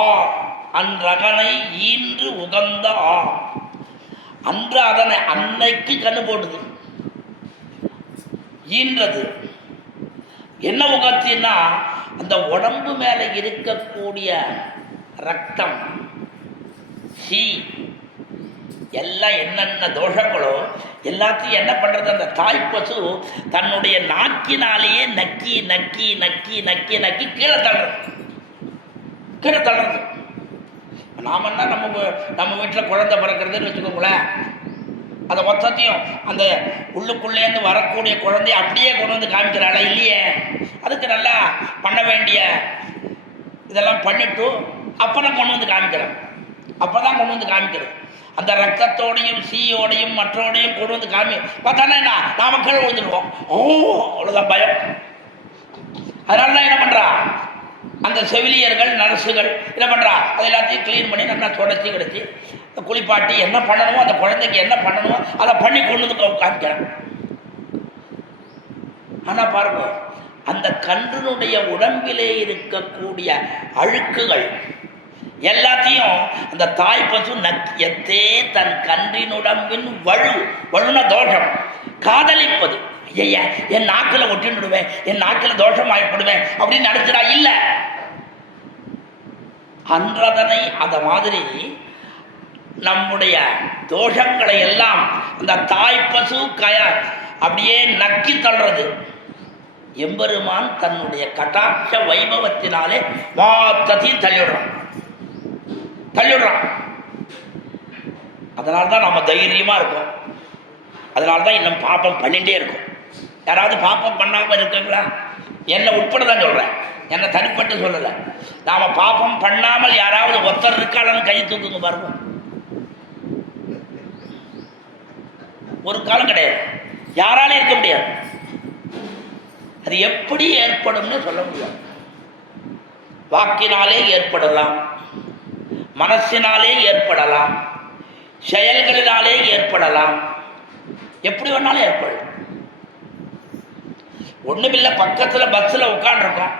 அன்றகனை ஈன்று உகந்த ஆ. அன்று அதனை அன்னைக்கு கண்ணு போடுது, ஈன்றது. என்ன உகத்தின்னா அந்த உடம்பு மேல இருக்கக்கூடிய ரத்தம் சீ எல்லாம் என்னென்ன தோஷங்களோ எல்லாத்தையும் என்ன பண்றது, அந்த தாய்ப்பசு தன்னுடைய நாக்கினாலேயே நக்கி நக்கி நக்கி நக்கி நக்கி கீழே தள்ளுறது. நாமன்னா நம்ம வீட்டில் குழந்தை பிறக்கிறதுன்னு வச்சுக்கோங்களேன், அதை மொத்தத்தையும் அந்த உள்ளுக்குள்ளேருந்து வரக்கூடிய குழந்தைய அப்படியே கொண்டு வந்து காமிக்கிறாளா? இல்லையே. அதுக்கு நல்லா பண்ண வேண்டிய இதெல்லாம் பண்ணிட்டு அப்புறம் கொண்டு வந்து காமிக்கிறேன். அப்போ தான் கொண்டு வந்து காமிக்கிறது. அந்த ரத்தத்தோடையும் சீயோடையும் மற்றோடையும் கொண்டு வந்து பார்த்தானே நாம கீழே விழுந்துடுவோம். ஓ அவ்வளோதான் பயம். அதனால தான் என்ன பண்ணுறா அந்த செவிலியர்கள் நர்ஸுகள் என்ன பண்ணுறா, அது எல்லாத்தையும் க்ளீன் பண்ணி நல்லா தொடச்சி கிடச்சி குளிப்பாட்டி என்ன பண்ணணுமோ அந்த குழந்தைக்கு என்ன பண்ணணுமோ அதை பண்ணி கொண்டு வந்து காமிக்கிறான். ஆனால் பாருங்க, அந்த கன்றினுடைய உடம்பிலே இருக்கக்கூடிய அழுக்குகள் எல்லாத்தையும் அந்த தாய் பசு நக்கியத்தே தன் கன்றினுடம்பின் வழுன தோஷம் காதலிப்பது. ஐயா என் நாக்கில் ஒட்டிடுவேன், என் நாக்கில் தோஷம் ஆயிடுவேன் அப்படின்னு நினைச்சிடா. இல்லை, அன்றதனை அந்த மாதிரி நம்முடைய தோஷங்களை எல்லாம் அந்த தாய் பசு அப்படியே நக்கி தள்ளுறது. எம்பெருமான் தன்னுடைய கட்டாட்ச வைபவத்தினாலே மொத்தத்தையும் தள்ளிவிடுறான். அதனால்தான் நம்ம தைரியமா இருக்கோம். அதனால்தான் இன்னும் பாப்பம் பண்ணிட்டே இருக்கும். யாராவது பாப்பம் பண்ணாமல் இருக்காங்களா? என்னை உட்பட தான் சொல்றேன், என்னை தனிப்பட்டு சொல்லலை. நாம பாப்பம் பண்ணாமல் யாராவது ஒருத்தர் இருக்காளன்னு கை தூக்குங்க பாருங்க. ஒரு காலம் கிடையாது, யாராலும் இருக்க முடியாது. அது எப்படி ஏற்படும்னு சொல்ல முடியாது. வாக்கினாலே ஏற்படலாம், மனசினாலே ஏற்படலாம், செயல்களினாலே ஏற்படலாம், எப்படி வேணாலும் ஏற்படலாம். ஒண்ணுமில்லை, பக்கத்துல பஸ்ல உட்காந்துருக்கோம்,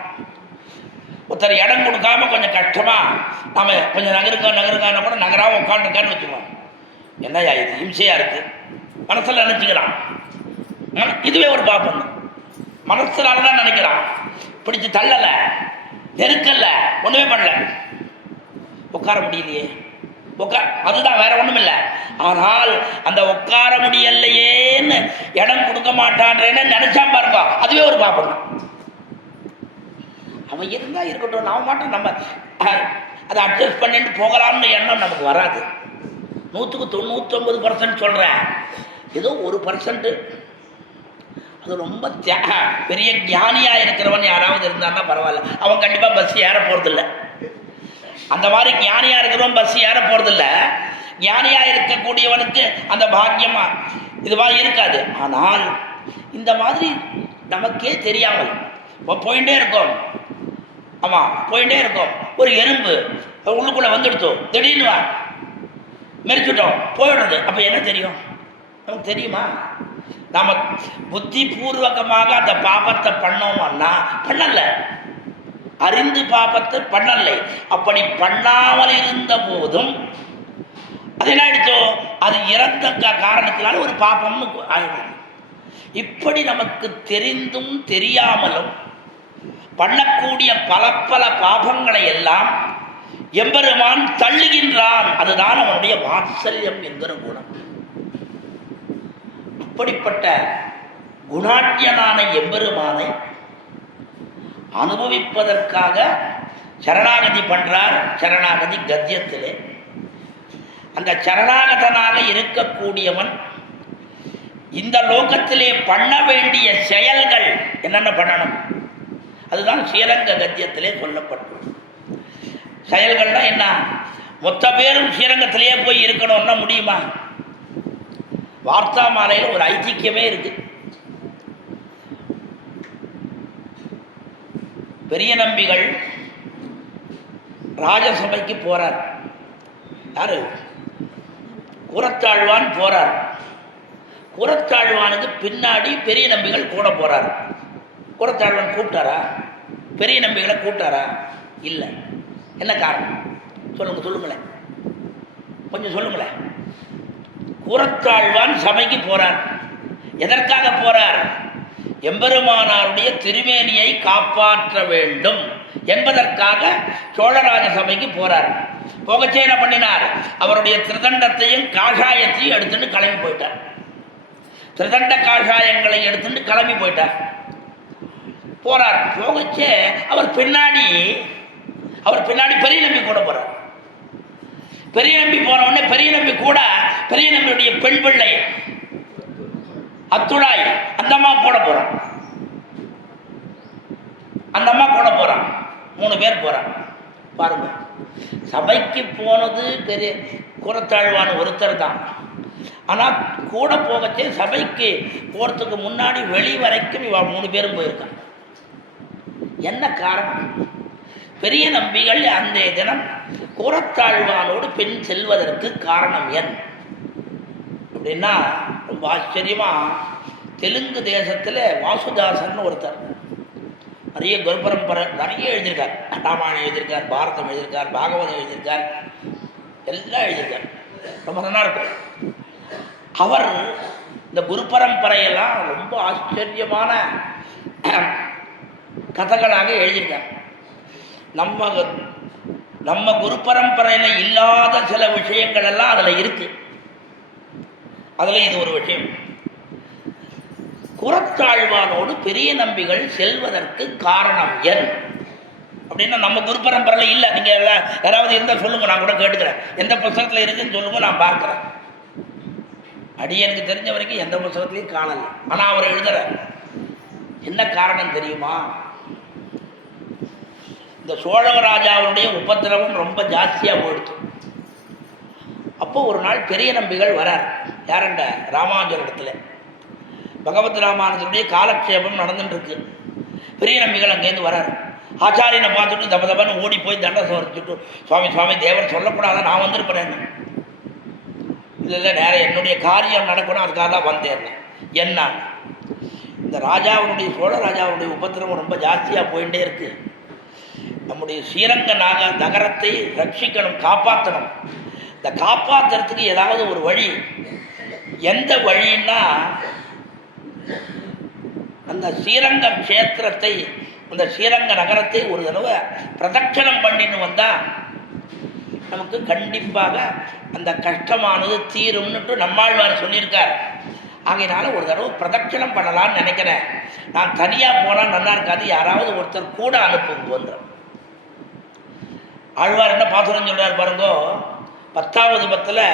ஒருத்தர் இடம் கொடுக்காம கொஞ்சம் கஷ்டமா நாம கொஞ்சம் நகருக்கான கூட நகராம உட்காந்துருக்கான்னு வச்சுக்கோம். என்னையா இது இம்சையா இருக்கு மனசுல நினைச்சுக்கிறான். இதுவே ஒரு பாப்பம். மனசுனாலதான் நினைக்கிறான், பிடிச்சு தள்ளல, நெருக்கல்ல, ஒண்ணுமே பண்ணல, உட்கார முடியலையே, அதுதான், வேற ஒண்ணும் இல்லை. ஆனால் அந்த உட்கார முடியலையேன்னு இடம் கொடுக்க மாட்டான்றேன்னு நினைச்சா பாருங்க, அதுவே ஒரு பாப்பம். அவன் இருந்தா இருக்கட்டும், நாம மாட்டோம், நம்ம அதை அட்ஜஸ்ட் பண்ணிட்டு போகலாம்னு எண்ணம் நமக்கு வராது. 100% சொல்றேன், ஏதோ 1% அது ரொம்ப பெரிய ஞானியா இருக்கிறவன் யாராவது இருந்தான்னா பரவாயில்ல, அவன் கண்டிப்பா பஸ் ஏற போறதில்லை. அந்த மாதிரி ஞானியா இருக்கிறவன் பஸ் ஏற போறதில்ல. ஞானியா இருக்கக்கூடியவனுக்கு அந்த பாக்கியமா இதுவா இருக்காது. ஆனால் இந்த மாதிரி நமக்கே தெரியாமல் போயிட்டே இருக்கோம். ஆமா, போயிட்டே இருக்கோம். ஒரு எறும்பு உள்ளுக்குள்ள வந்துடுத்தோம், திடீர்னு மெரிச்சுட்டோம், போயிடுறது. அப்ப என்ன தெரியும் நமக்கு? தெரியுமா? நாம புத்தி பூர்வகமாக அந்த பாபத்தை பண்ணோம்னா பண்ணல, அறிந்து பாபத்தை பண்ணலை. அப்படி பண்ணாமல் இருந்த போதும் அது என்ன ஆயிடுச்சோ அது இறந்த காரணத்தினால ஒரு பாபம்னு ஆயிடுது. இப்படி நமக்கு தெரிந்தும் தெரியாமலும் பண்ணக்கூடிய பல பல பாபங்களை எல்லாம் எம்பெருமான் தள்ளுகின்றான். அதுதான் அவனுடைய வாத்சல்யம் என்கிற குணம். அப்படிப்பட்ட குணாட்யனான எம்பெருமானை அனுபவிப்பதற்காக சரணாகதி பண்றார். சரணாகதி கத்தியத்திலே அந்த சரணாகதனாக இருக்கக்கூடியவன் இந்த லோகத்திலே பண்ண வேண்டிய செயல்கள் என்னென்ன பண்ணணும், அதுதான் ஸ்ரீரங்க கத்தியத்திலே சொல்லப்பட்டுள்ளது. செயல்கள்னா என்ன? மொத்த பேரும் ஸ்ரீரங்கத்திலேயே போய் இருக்கணும்னா முடியுமா? வார்த்தா மாலையில் ஒரு ஐதிக்கியமே இருக்கு. பெரிய நம்பிகள் ராஜசபைக்கு போறார். யாரு? கூரத்தாழ்வான் போறார். கூரத்தாழ்வானுக்கு பின்னாடி பெரிய நம்பிகள் கூட போறார். கூரத்தாழ்வான் கூப்பிட்டாரா? பெரிய நம்பிகளை கூப்பிட்டாரா? இல்லை. என்ன காரணம் சொல்லுங்களேன், கொஞ்சம் சொல்லுங்களேன். கூரத்தாழ்வான் சபைக்கு போறார். எதற்காக போறார்? எம்பெருமானாருடைய திருமேனியை காப்பாற்ற வேண்டும் என்பதற்காக சோழராஜ சபைக்கு போறார். போகச்சே என்ன பண்ணினார்? அவருடைய திருதண்டத்தையும் காஷாயத்தையும் எடுத்துட்டு கிளம்பி போயிட்டார். திருதண்ட காஷாயங்களை எடுத்துட்டு கிளம்பி போயிட்டார். போறார். போகச்சே அவர் பின்னாடி பெரிய நம்பி கூட போறார். பெரிய நம்பி போன உடனே பெரிய நம்பி கூட பெரிய நம்பியுடைய பெண் பிள்ளை அத்துழாய் அந்த அம்மா கூட போறான். அந்த அம்மா கூட போறான். 3 பேர் போறான். பாருங்க, சபைக்கு போனது பெரிய கூரத்தாழ்வான் ஒருத்தர் தான். ஆனால் கூட போகச்சே சபைக்கு போறதுக்கு முன்னாடி வெளி வரைக்கும் இவ 3 பேரும் போயிருக்கான். என்ன காரணம்? பெரிய நம்பிகள் அந்த தினம் கூரத்தாழ்வானோடு பெண் செல்வதற்கு காரணம் என்ன அப்படின்னா, ரொம்ப ஆச்சரியமா தெலுங்கு தேசத்தில் வாசுதாசன் ஒருத்தர் நிறைய குருபரம்பரை நிறைய எழுதியிருக்கார். ராமாயணம் எழுதியிருக்கார், பாரதம் எழுதியிருக்கார், பாகவதம் எழுதியிருக்கார், எல்லாம் எழுதியிருக்கார். ரொம்ப நல்லா இருக்கும். அவர் இந்த குரு பரம்பரையெல்லாம் ரொம்ப ஆச்சரியமான கதைகளாக எழுதியிருக்கார். நம்ம குரு பரம்பரையில் இல்லாத சில விஷயங்கள் எல்லாம் அதில் இருக்கு. அதில் இது ஒரு விஷயம். கூரத்தாழ்வானோடு பெரிய நம்பிகள் செல்வதற்கு காரணம் என் அப்படின்னா நம்ம குரு பரம்பரையில் இல்லை. நீங்கள் யாராவது இருந்தால் சொல்லுங்க, நான் கூட கேட்டுக்கிறேன். எந்த புத்தகத்தில் இருக்குன்னு சொல்லுங்க, நான் பார்க்குறேன். எனக்கு தெரிஞ்ச வரைக்கும் எந்த புத்தகத்திலையும் காணலை. ஆனால் அவர் எழுதுறார். என்ன காரணம் தெரியுமா? இந்த சோழராஜாவுடைய உபத்திரவம் ரொம்ப ஜாஸ்தியாக போயிடுச்சு. அப்போ ஒரு நாள் பெரிய நம்பிகள் வரார். யாரண்ட? ராமானுஜர் இடத்துல. பகவத் ராமானுஜருடைய காலக்ஷேபம் நடந்துட்டுருக்கு. பெரிய நம்பிகள் அங்கேருந்து வரார். ஆச்சாரியனை பார்த்துட்டு தபதபன்னு ஓடி போய் தண்டை சோரிச்சுட்டு, சுவாமி தேவர் சொல்லக்கூடாத, நான் வந்திருப்பேன். இல்லை நேரம் என்னுடைய காரியம் நடக்கணும், அதுக்காக தான் வந்தேன். என்ன? இந்த ராஜாவுடைய சோழ ராஜாவுடைய உபத்திரவம் ரொம்ப ஜாஸ்தியாக போயிட்டே இருக்கு. நம்முடைய ஸ்ரீரங்க நகரத்தை ரட்சிக்கணும், காப்பாற்றணும். இந்த காப்பாற்றுறதுக்கு ஏதாவது ஒரு வழி. எந்த வழின்னா, அந்த ஸ்ரீரங்க க்ஷேத்திரத்தை, அந்த ஸ்ரீரங்க நகரத்தை ஒரு தடவை பிரதட்சணம் பண்ணின்னு வந்தால் நமக்கு கண்டிப்பாக அந்த கஷ்டமானது தீரும்னுட்டு நம்மாழ்வார் சொல்லியிருக்கார். ஆகையினால ஒரு தடவை பிரதட்சணம் பண்ணலான்னு நினைக்கிறேன். நான் தனியாக போனால் நல்லா இருக்காது, யாராவது ஒருத்தர் கூட அனுப்புங்க வந்துடும். ஆழ்வார் என்ன பாசுரம் சொல்கிறார் பாருங்கோ. 10வது பத்தில்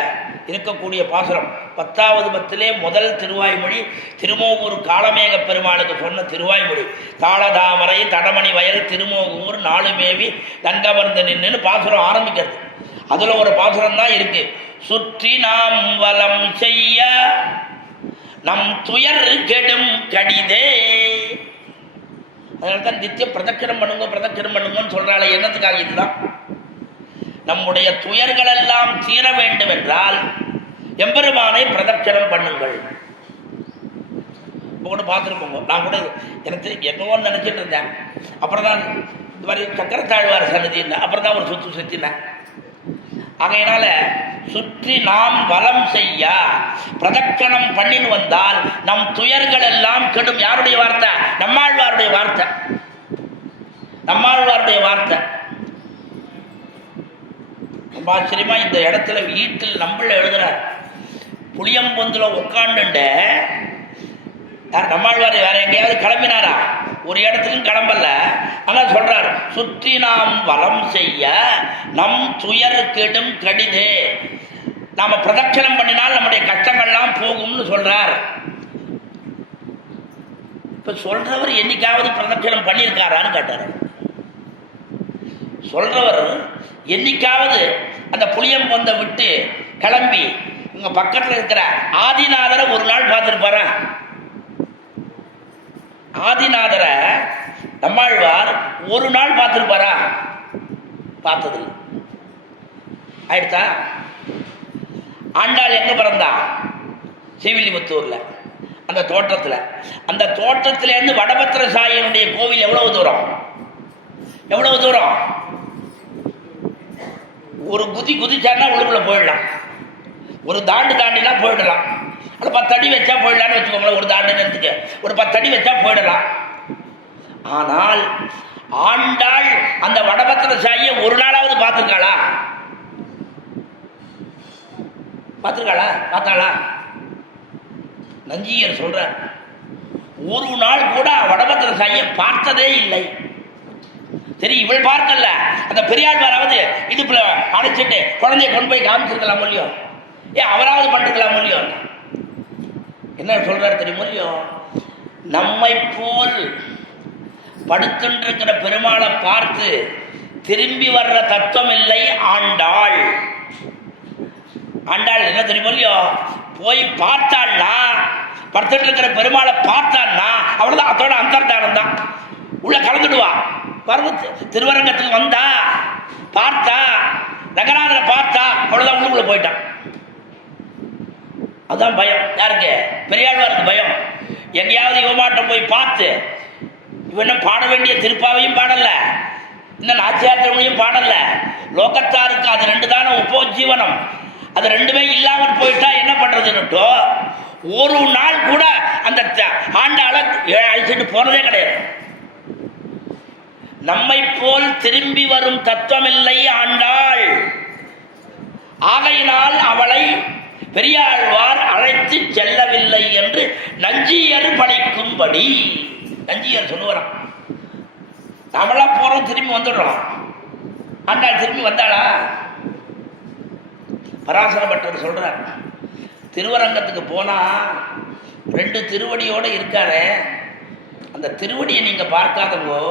இருக்கக்கூடிய பாசுரம். 10வது பத்திலே முதல் திருவாய்மொழி திருமோகூர் காளமேக பெருமாளுக்கு சொன்ன திருவாய்மொழி. தாளதாமரை தடமணி வயல் திருமோகூர் நாளுமேவி தங்கமர்ந்து நின்றுன்னு பாசுரம் ஆரம்பிக்கிறது. அதில் ஒரு பாசுரம் தான் இருக்கு. சுற்றி நாம் வலம் செய்ய நம் துயர் கெடும் கடிதே. அதனால தான் நித்தியம் பிரதட்சணம் பண்ணுங்கன்னு சொல்கிறாள். என்னத்துக்காக? இதுதான். நம்முடைய துயர்களெல்லாம் தீர வேண்டும் என்றால் எம்பெருமானை பிரதட்சணம் பண்ணுங்கள். இப்போ கூட பார்த்துருப்போங்க. நான் கூட எனக்கு என்னவோ நினச்சிட்டு இருந்தேன். அப்புறம் தான் இது மாதிரி சக்கரத்தாழ்வார் சன்னதி இருந்தேன். அப்புறம் தான் ஒரு சுற்றினேன். ஆகையினால சுற்றி நாம் வலம் செய்ய பிரதட்சணம் பண்ணின்னு வந்தால் நம் துயர்கள் எல்லாம் கெடும். யாருடைய வார்த்தை? நம்மாழ்வாருடைய வார்த்தை. நம்மாழ்வாருடைய வார்த்தை. ரொம்ப ஆச்சரியமா இந்த இடத்துல வீட்டில் நம்மள எழுதுறார். புளியம்பொந்துல உட்காண்டுண்ட யார்? நம்மாழ்வார். வேற எங்கேயாவது கிளம்பினாரா? ஒரு இடத்துக்கும் கிளம்பல. ஆனால் சொல்றார், சுற்றி நாம் வலம் செய்ய நம் துயர் கெடும் கடிதே. நாம பிரதட்சணம் பண்ணினால் நம்முடைய கஷ்டங்கள்லாம் போகும்னு சொல்றார். இப்ப சொல்றவர் என்னைக்காவது பிரதட்சணம் பண்ணியிருக்காரான்னு கேட்டார். சொல்றவர் என்னைக்காவது அந்த புளியம்பொந்தை விட்டு கிளம்பி உங்க பக்கத்தில் இருக்கிற ஆதிநாதரை ஒரு நாள் பார்த்துருப்பாரா? ஆதிநாதரை நம்மாழ்வார் ஒரு நாள் பார்த்துருப்பாரா? பார்த்தது ஆயிடுச்சா? ஆண்டாள் எங்க பிறந்தா? ஸ்ரீவில்லிபுத்தூர்ல, அந்த தோட்டத்தில். அந்த தோட்டத்திலேருந்து வடபத்திர சாயினுடைய கோவில் எவ்வளவு தூரம்? எவ்வளவு தூரம்? ஒரு குதி குதிச்சான்னா உள்ளுக்குள்ள போயிடலாம். ஒரு தாண்டினா போயிடலாம். அது 10 அடி வச்சா போயிடலான்னு வச்சுக்கோங்களேன். ஒரு தாண்டு நேரத்துக்கு ஒரு 10 அடி வச்சா போயிடலாம். ஆனால் ஆண்டாள் அந்த வடபத்திர சாயியை ஒரு நாளாவது பார்த்துருக்காளா? பார்த்துருக்காளா? பார்த்தாளா? நஞ்சியர் சொல்ற ஒரு நாள் கூட வடபத்திர சாயியை பார்த்ததே இல்லை. சரி, இவள் பார்க்கல, அந்த பெரியாழ்வாராவது இடுப்புல அணைச்சிட்டு குழந்தைய கொண்டு போய் காமிச்சிருக்கலாம் இல்லையோ? ஏன் அவராவது பண்ணிருக்கலாம் இல்லையோ? என்ன சொல்றாரு தெரியுமோ இல்லையோ? நம்மை போல் படுத்துன்றிருக்கிற பெருமாளை பார்த்து திரும்பி வர்ற தத்துவம் இல்லை ஆண்டாள். ஆண்டாள் என்ன தெரியுமோ இல்லையோ? போய் பார்த்தாள்னா, படுத்துட்டு இருக்கிற பெருமாளை பார்த்தான்னா அவ்வளவுதான், அதோட அந்தர்தானம் தான். உள்ள கலந்துடுவா. திருவரங்கத்துக்கு வந்தா, பார்த்தா, ரங்கநாதனை பார்த்தா, அவ்வளவுதான், உள்ளுக்குள்ள போயிட்டான். அதுதான் பயம். யாருக்கு? பெரியாழ்வாருக்கு பயம். எங்கேயாவது யுவமாட்டம் போய் பார்த்து இவனும் பாட வேண்டிய திருப்பாவையும் பாடல, இன்னும் நாச்சியாத்திரமையும் பாடல. லோகத்தாருக்கு அது 2 தானே உபோஜீவனம். அது 2மே இல்லாமல் போயிட்டா என்ன பண்றதுன்னுட்டோ ஒரு நாள் கூட அந்த ஆண்டாளை அழைச்சிட்டு போனதே கிடையாது. நம்மை போல் திரும்பி வரும் தத்துவமில்லை ஆண்டாள். ஆகையினால் அவளை பெரியாழ்வார் அழைத்து செல்லவில்லை என்று நஞ்சியர் பணிக்கும்படி. நஞ்சியர் சொல்லுவாராம், நம்மளா போறோம் திரும்பி வந்துடுறோம். ஆண்டாள் திரும்பி வந்தாளா? பராசர பட்டர் சொல்றார், திருவரங்கத்துக்கு போனா 2 திருவடியோடு இருக்காரு. அந்த திருவடியை நீங்க பார்க்காதவோ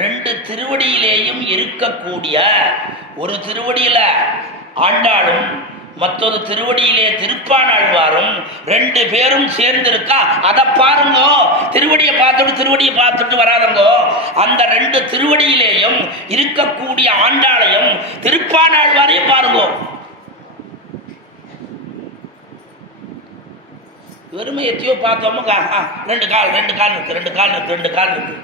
2 திருவடியிலேயும் இருக்கக்கூடிய, ஒரு திருவடியில ஆண்டாளும் மற்றொரு திருவடியிலே திருப்பானாழ்வாரும் 2 பேரும் சேர்ந்திருக்கா. அதை பாருங்க. திருவடியை பார்த்துட்டு வராதங்கோ. அந்த 2 திருவடியிலேயும் இருக்கக்கூடிய ஆண்டாளையும் திருப்பானாழ்வாரையும் பாருங்க. வெறுமை எத்தையோ பார்த்தோமோ 2 கால் இருக்கு.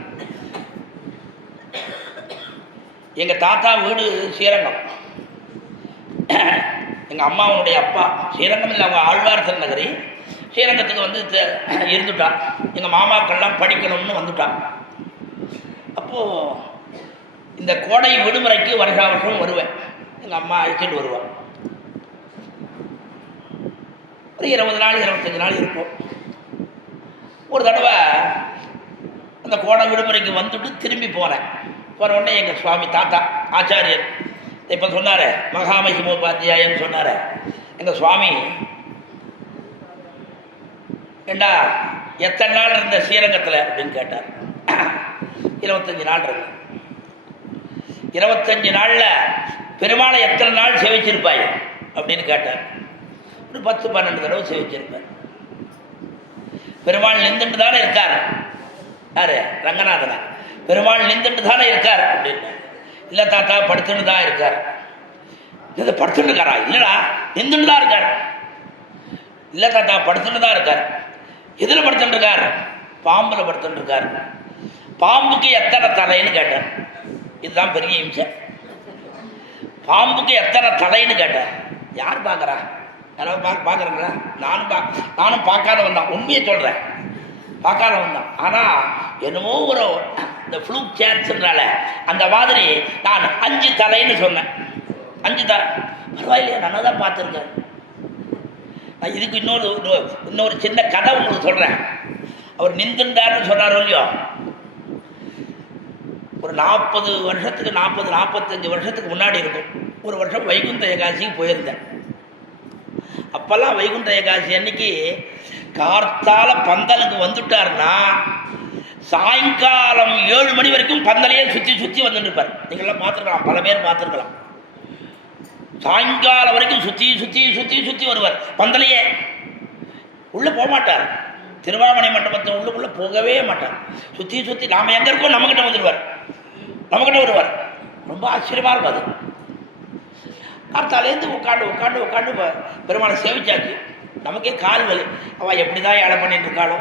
எங்க தாத்தா வீடு ஸ்ரீரங்கம். எங்கள் அம்மாவனுடைய அப்பா ஸ்ரீரங்கம் இல்லை, அவங்க ஆழ்வார் திருநகரி. ஸ்ரீரங்கத்துக்கு வந்து இருந்துட்டான். எங்கள் மாமாக்கள்லாம் படிக்கணும்னு வந்துட்டான். அப்போது இந்த கோடை விடுமுறைக்கு வருஷம் வருவேன். எங்கள் அம்மா அழைச்சிட்டு வருவான். ஒரு 20 நாள் 25 நாள் இருக்கும். ஒரு தடவை அந்த கோடை விடுமுறைக்கு வந்துட்டு திரும்பி போன உடனே எங்கள் சுவாமி தாத்தா ஆச்சாரியர் இப்போ சொன்னார், மகாமகிமோபாத்தியாயன்னு சொன்னார். எங்கள் சுவாமி, ஏண்டா எத்தனை நாள் இருந்த ஸ்ரீரங்கத்தில் அப்படின்னு கேட்டார். 25 நாள் இருக்கு. 25 நாளில் பெருமாளை எத்தனை நாள் சேவிச்சிருப்பாய் அப்படின்னு கேட்டார். ஒரு 10-12 தடவை சேவிச்சிருப்பார். பெருமாள் நின்றுட்டு தானே இருக்கார். யாரு? ரங்கநாதனா. பெருமாள் நின்றுட்டு தானே இருக்கார் அப்படின்னு. இல்லை தாத்தா, படுத்துட்டு தான் இருக்கார். இல்லை படுத்துட்டு இருக்காரா? இல்லைடா, நின்றுட்டு தான் இருக்கார். இல்லை தாத்தா, படுத்துட்டு தான் இருக்கார். எதில் படுத்துட்டு இருக்கார்? பாம்பில் படுத்துட்டு இருக்கார். பாம்புக்கு எத்தனை தலைன்னு கேட்டார். இதுதான் பெரிய இம்சை. பாம்புக்கு எத்தனை தலைன்னு கேட்டார். யார் பார்க்குறா? யாராவது பார்க்குறீங்களா? நானும் பார்க்காதவன் தான், உண்மையை சொல்கிறேன், பார்க்காதவன் தான். ஆனால் என்னமோ ஒரு இந்த ஃப்ளூக் சான்ஸ்னால அந்த மாதிரி நான் 5 தலைன்னு சொன்னேன். 5 தலை பரவாயில்லையா, நல்லா தான் பார்த்துருக்கேன். நான் இதுக்கு இன்னொரு சின்ன கதை உங்களுக்கு சொல்கிறேன். அவர் நின்றுண்டார்னு சொன்னாரோ இல்லையோ, ஒரு 40 வருஷத்துக்கு 45 வருஷத்துக்கு முன்னாடி இருக்கும். ஒரு வருஷம் வைகுண்ட ஏகாதசிக்கு போயிருந்தேன். அப்போல்லாம் வைகுண்ட ஏகாதசி அன்னைக்கு கார்த்தால பந்தலுக்கு வந்துட்டார்னா சாயங்காலம் 7 மணி வரைக்கும் பந்தலையே சுற்றி வந்துட்டு இருப்பார். நீங்கள்லாம் பார்த்துருக்கலாம், பல பேர் பார்த்துருக்கலாம். சாயங்காலம் வரைக்கும் சுற்றி வருவார். பந்தலையே உள்ளே போக மாட்டார். திருவாமணி மண்டபத்தை உள்ளுக்குள்ளே போகவே மாட்டார். சுற்றி நாம் எங்கே இருக்கோம் நம்மக்கிட்ட வருவார். ரொம்ப ஆச்சரியமாக இருக்கும் அது. கார்த்தாலேருந்து உட்காந்து பெருமாளை சேவிச்சாச்சு. நமக்கே கால் வலி. அவள் எப்படி தான் ஏழை பண்ணிட்டு இருக்காளோ.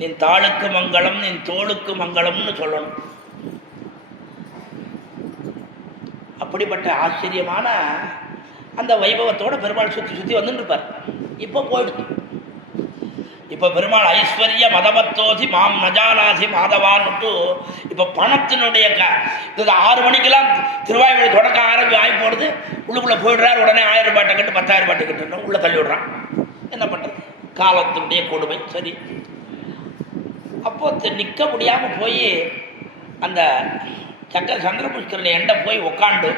நின் தாளுக்கு மங்களம், நின் தோளுக்கு மங்களம்னு சொல்லணும். அப்படிப்பட்ட ஆச்சரியமான அந்த வைபவத்தோட பெருமாள் சுற்றி வந்துட்டு இருப்பார். இப்போ போயிடுது. இப்போ பெருமாள் ஐஸ்வர்ய மதமத்தோசி மாம் நஜானாசி மாதவான்னுட்டு இப்போ பணத்தினுடைய இது 6 மணிக்கெல்லாம் திருவாய்மொழி தொடக்கம் ஆகி போடுது. உள்ளுக்குள்ளே போயிடுறார். உடனே 1000 ரூபாய் டிக்கெட்டு 10,000 ரூபாய் டிக்கெட்டு உள்ளே தள்ளி விடுறான். என்ன பண்ணுறது? காலத்தினுடைய கொடுமை. சரி, அப்போது நிற்க முடியாமல் போய் அந்த சந்திர புஷ்கரணி எண்டை போய் உட்காண்டு,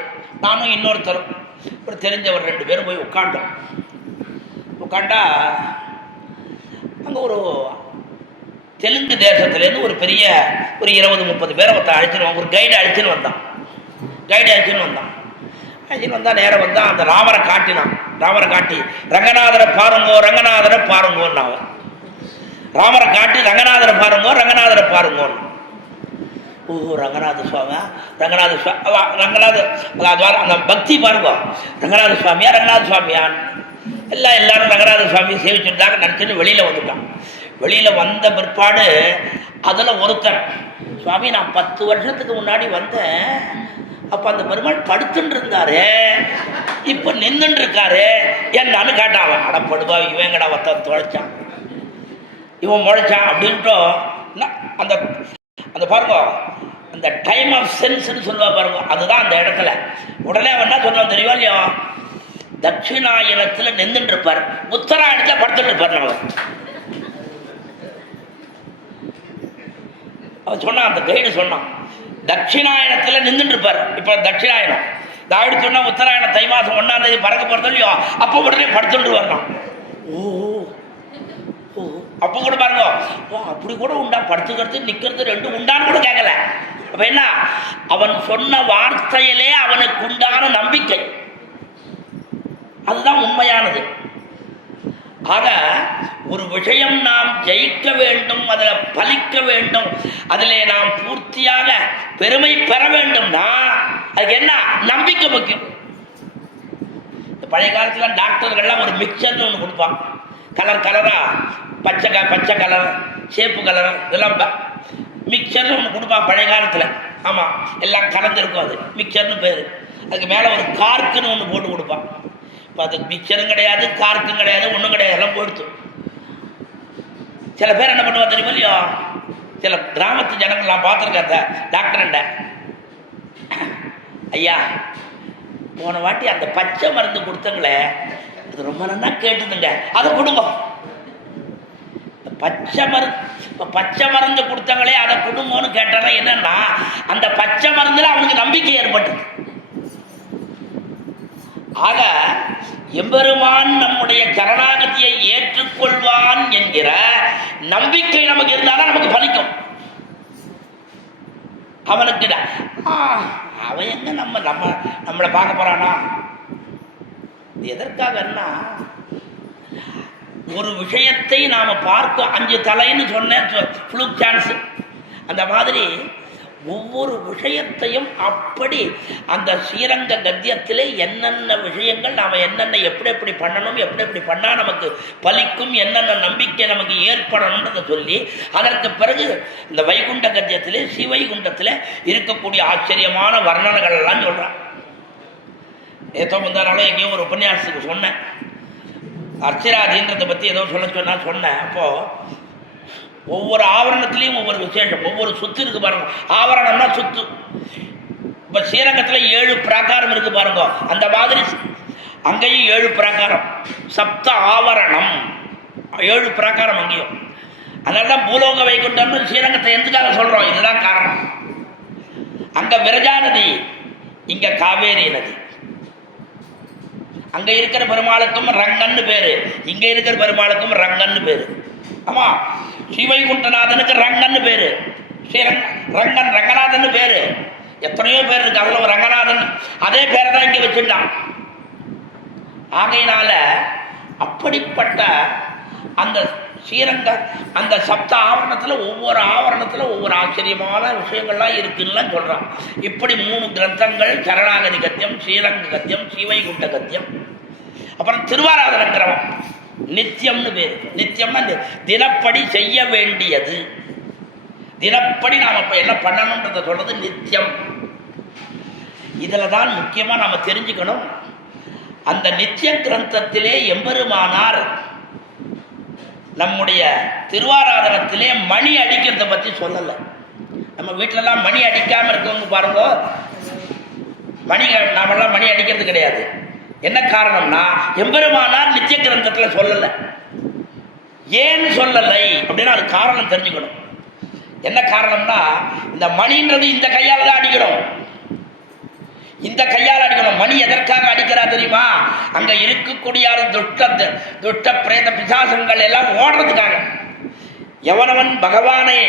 நானும் இன்னொருத்தரும் ஒரு தெரிஞ்சவர் 2 பேரும் போய் உட்காண்டா அங்கே ஒரு தெலுங்கு தேசத்துலேருந்து ஒரு பெரிய ஒரு 20-30 பேரை அழைச்சின்னு ஒரு கைடு அழைச்சின்னு வந்தான். நேரம் வந்தான். அந்த ராமரை காட்டி ரங்கநாதரை பாருங்கோன்னு அவன் ராமரை காட்டி ரங்கநாதரை பாருங்கோன்னு. ஓஹோ, ரங்கநாத சுவாமி அந்த பக்தி பாருங்க. ரங்கநாத சுவாமியான்னு எல்லாரும் ரங்கநாத சுவாமியை சேவிச்சுட்டாங்க நினச்சின்னு வெளியில் வந்துட்டான். வெளியில் வந்த பிற்பாடு அதில் ஒருத்தன், சுவாமி நான் 10 வருஷத்துக்கு முன்னாடி வந்தேன், அப்போ அந்த பெருமாள் படுத்துட்டு இருந்தாரு, இப்போ நின்றுட்டு இருக்காரு என்னான்னு கேட்டான். அவன் அடப்படுவா, இவங்கடா ஒருத்தன் தொலைச்சான், இவன் முளைச்சான் அப்படின்ட்டு அந்த அந்த பாருங்க, அந்த டைம் ஆஃப் சென்ஸ்ன்னு சொல்லுவா பாருங்க, அதுதான் அந்த இடத்துல. உடனே அவன் என்ன சொல்லுவான் தெரியுமா இல்லையோ, தட்சிணாயனத்தில் நின்றுட்டு இருப்பார், உத்தராயணத்தில் படுத்துட்டு இருப்பார். நம்ம அவன் சொன்னான், அந்த கைடு சொன்னான், தட்சிணாயனத்தில் நின்றுட்டு இருப்பார். இப்போ தட்சிணாயனம் தாவிடு சொன்னால் உத்தராயணம் தை மாதம் 1ஆம் தேதி பறக்க போகிறது இல்லையோ, அப்போ உடனே படுத்துட்டு வரணும். அப்போ கூட பாருங்க, அப்படி கூட உண்டா, படுத்துக்கிறது நிற்கிறது 2 உண்டான்னு கூட கேட்கல. அப்போ என்ன, அவன் சொன்ன வார்த்தையிலே அவனுக்கு உண்டான நம்பிக்கை, அதுதான் உண்மையானது. ஆக ஒரு விஷயம் நாம் ஜெயிக்க வேண்டும், அதில் பலிக்க வேண்டும், அதிலே நாம் பூர்த்தியாக பெருமை பெற வேண்டும்னா அதுக்கு என்ன, நம்பிக்கை முக்கியம். பழைய காலத்தில் டாக்டர்கள்லாம் ஒரு மிக்சர்னு ஒன்று கொடுப்பான். கலரா பச்சை கலர், சேப்பு கலர், இதெல்லாம் மிக்சர்னு ஒன்று கொடுப்பான் பழைய காலத்தில். ஆமாம், எல்லாம் கலந்துருக்கும், அது மிக்சர்னு பேர். அதுக்கு மேலே ஒரு கார்க்குன்னு ஒன்று போட்டு கொடுப்பான். இப்போ அது மிக்சரும் கிடையாது, கார்க்கும் கிடையாது, ஒன்றும் கிடையாது, எல்லாம் போயிடுச்சு. சில பேர் என்ன பண்ணுவா தெரியுமா இல்லையோ, சில கிராமத்து ஜனங்கள் நான் பார்த்துருக்கேன். அந்த டாக்டர்கிட்ட, ஐயா போன வாட்டி அந்த பச்சை மருந்து கொடுத்தங்களே அது ரொம்ப நல்லா கேட்டுதுங்க, அதை கொடுங்க. பச்சை மருந்து கொடுத்தங்களே அதை கொடுங்கன்னு கேட்டால என்னன்னா, அந்த பச்சை மருந்துல அவனுக்கு நம்பிக்கை ஏற்பட்டது. ஆக எம்பெருமான் நம்முடைய சரணாகதியை ஏற்றுக்கொள்வான் என்கிற நம்பிக்கை நமக்கு இருந்தால்தான் நமக்கு பலிக்கும். அவனுக்கு அவன் எங்க நம்மளை பார்க்க போறானா? எதற்காகன்னா, ஒரு விஷயத்தை நாம் பார்க்க 5 தலைன்னு சொன்னேன், ஃப்ளூக் சான்ஸ். அந்த மாதிரி ஒவ்வொரு விஷயத்தையும் அப்படி அந்த ஸ்ரீரங்க கத்தியத்திலே என்னென்ன விஷயங்கள் நாம் என்னென்ன எப்படி எப்படி பண்ணணும், எப்படி எப்படி பண்ணால் நமக்கு பலிக்கும், என்னென்ன நம்பிக்கை நமக்கு ஏற்படணுன்றதை சொல்லி அதற்கு பிறகு இந்த வைகுண்ட கத்தியத்திலே ஸ்ரீவைகுண்டத்தில் இருக்கக்கூடிய ஆச்சரியமான வர்ணனைகள் எல்லாம் சொல்கிறான். ஏதோ முந்தானாலும் எங்கேயும் ஒரு உபன்யாசத்துக்கு சொன்னேன், அர்ச்சராதின்றதை பற்றி ஏதோ சொன்னேன். அப்போது ஒவ்வொரு ஆவரணத்துலேயும் ஒவ்வொரு விசேஷம், ஒவ்வொரு சுத்து இருக்கு பாருங்க. ஆவரணம்னா சுத்து. இப்போ ஸ்ரீரங்கத்தில் 7 பிராகாரம் இருக்கு பாருங்க, அந்த மாதிரி அங்கேயும் 7 பிராகாரம், சப்த ஆவரணம், 7 பிராகாரம் அங்கேயும். அதனால தான் பூலோக வைகுண்டம்னு ஸ்ரீரங்கத்தை எதுக்காக சொல்கிறோம், இதுதான் காரணம். அங்கே விரஜா நதி, இங்கே காவேரி நதி. அங்கே இருக்கிற பெருமாளுக்கும் ரங்கன்னு பேர், இங்கே இருக்கிற பெருமாளுக்கும் ரங்கன்னு பேர். ஆமாம், ஸ்ரீவைகுண்டநாதனுக்கு ரங்கன்னு பேர், ரங்கன் ரங்கநாதன் பேர். எத்தனையோ பேர் இருக்கு, அதில் ஒரு ரங்கநாதன் அதே பேரை தான் இங்கே வச்சுட்டான். ஆகையினால அப்படிப்பட்ட அந்த ஸ்ரீரங்க அந்த சப்த ஆவரணத்தில் ஒவ்வொரு ஆவரணத்தில் ஒவ்வொரு ஆச்சரியமான விஷயங்கள்லாம் இருக்குன்னு சொல்கிறான். இப்படி 3 கிரந்தங்கள், சரணாகதி கத்தியம், ஸ்ரீரங்க கத்தியம், ஸ்ரீவைகுண்ட கத்தியம். அப்புறம் திருவாராதன கிரமம், நித்தியம்னு பேர். நித்தியம்னா தினப்படி செய்ய வேண்டியது, தினப்படி நாம் இப்போ என்ன பண்ணணுன்றதை சொல்றது நித்தியம். இதில் தான் முக்கியமாக நாம் தெரிஞ்சுக்கணும், அந்த நித்திய கிரந்தத்திலே எம்பெருமானார் நம்முடைய திருவாராதனத்திலே மணி அடிக்கிறத பற்றி சொல்லலை. நம்ம வீட்டிலலாம் மணி அடிக்காமல் இருக்கவங்க பாருங்க, நாமெல்லாம் மணி அடிக்கிறது கிடையாது. என்ன காரணம்னா எம்பெருமானார் நித்திய கிரந்தத்தில் சொல்லலை. ஏன் சொல்லலை அப்படின்னா அது காரணம் தெரிஞ்சுக்கணும். என்ன காரணம்னா, இந்த மணின்றது இந்த கையால் தான் அடிக்கணும், இந்த கையால் அடிக்கணும். மணி எதற்காக அடிக்கிறா தெரியுமா? அங்க இருக்கக்கூடிய துஷ்ட பிரேத பிசாசங்கள் எல்லாம் ஓடுறதுக்காக. எவனவன் பகவானை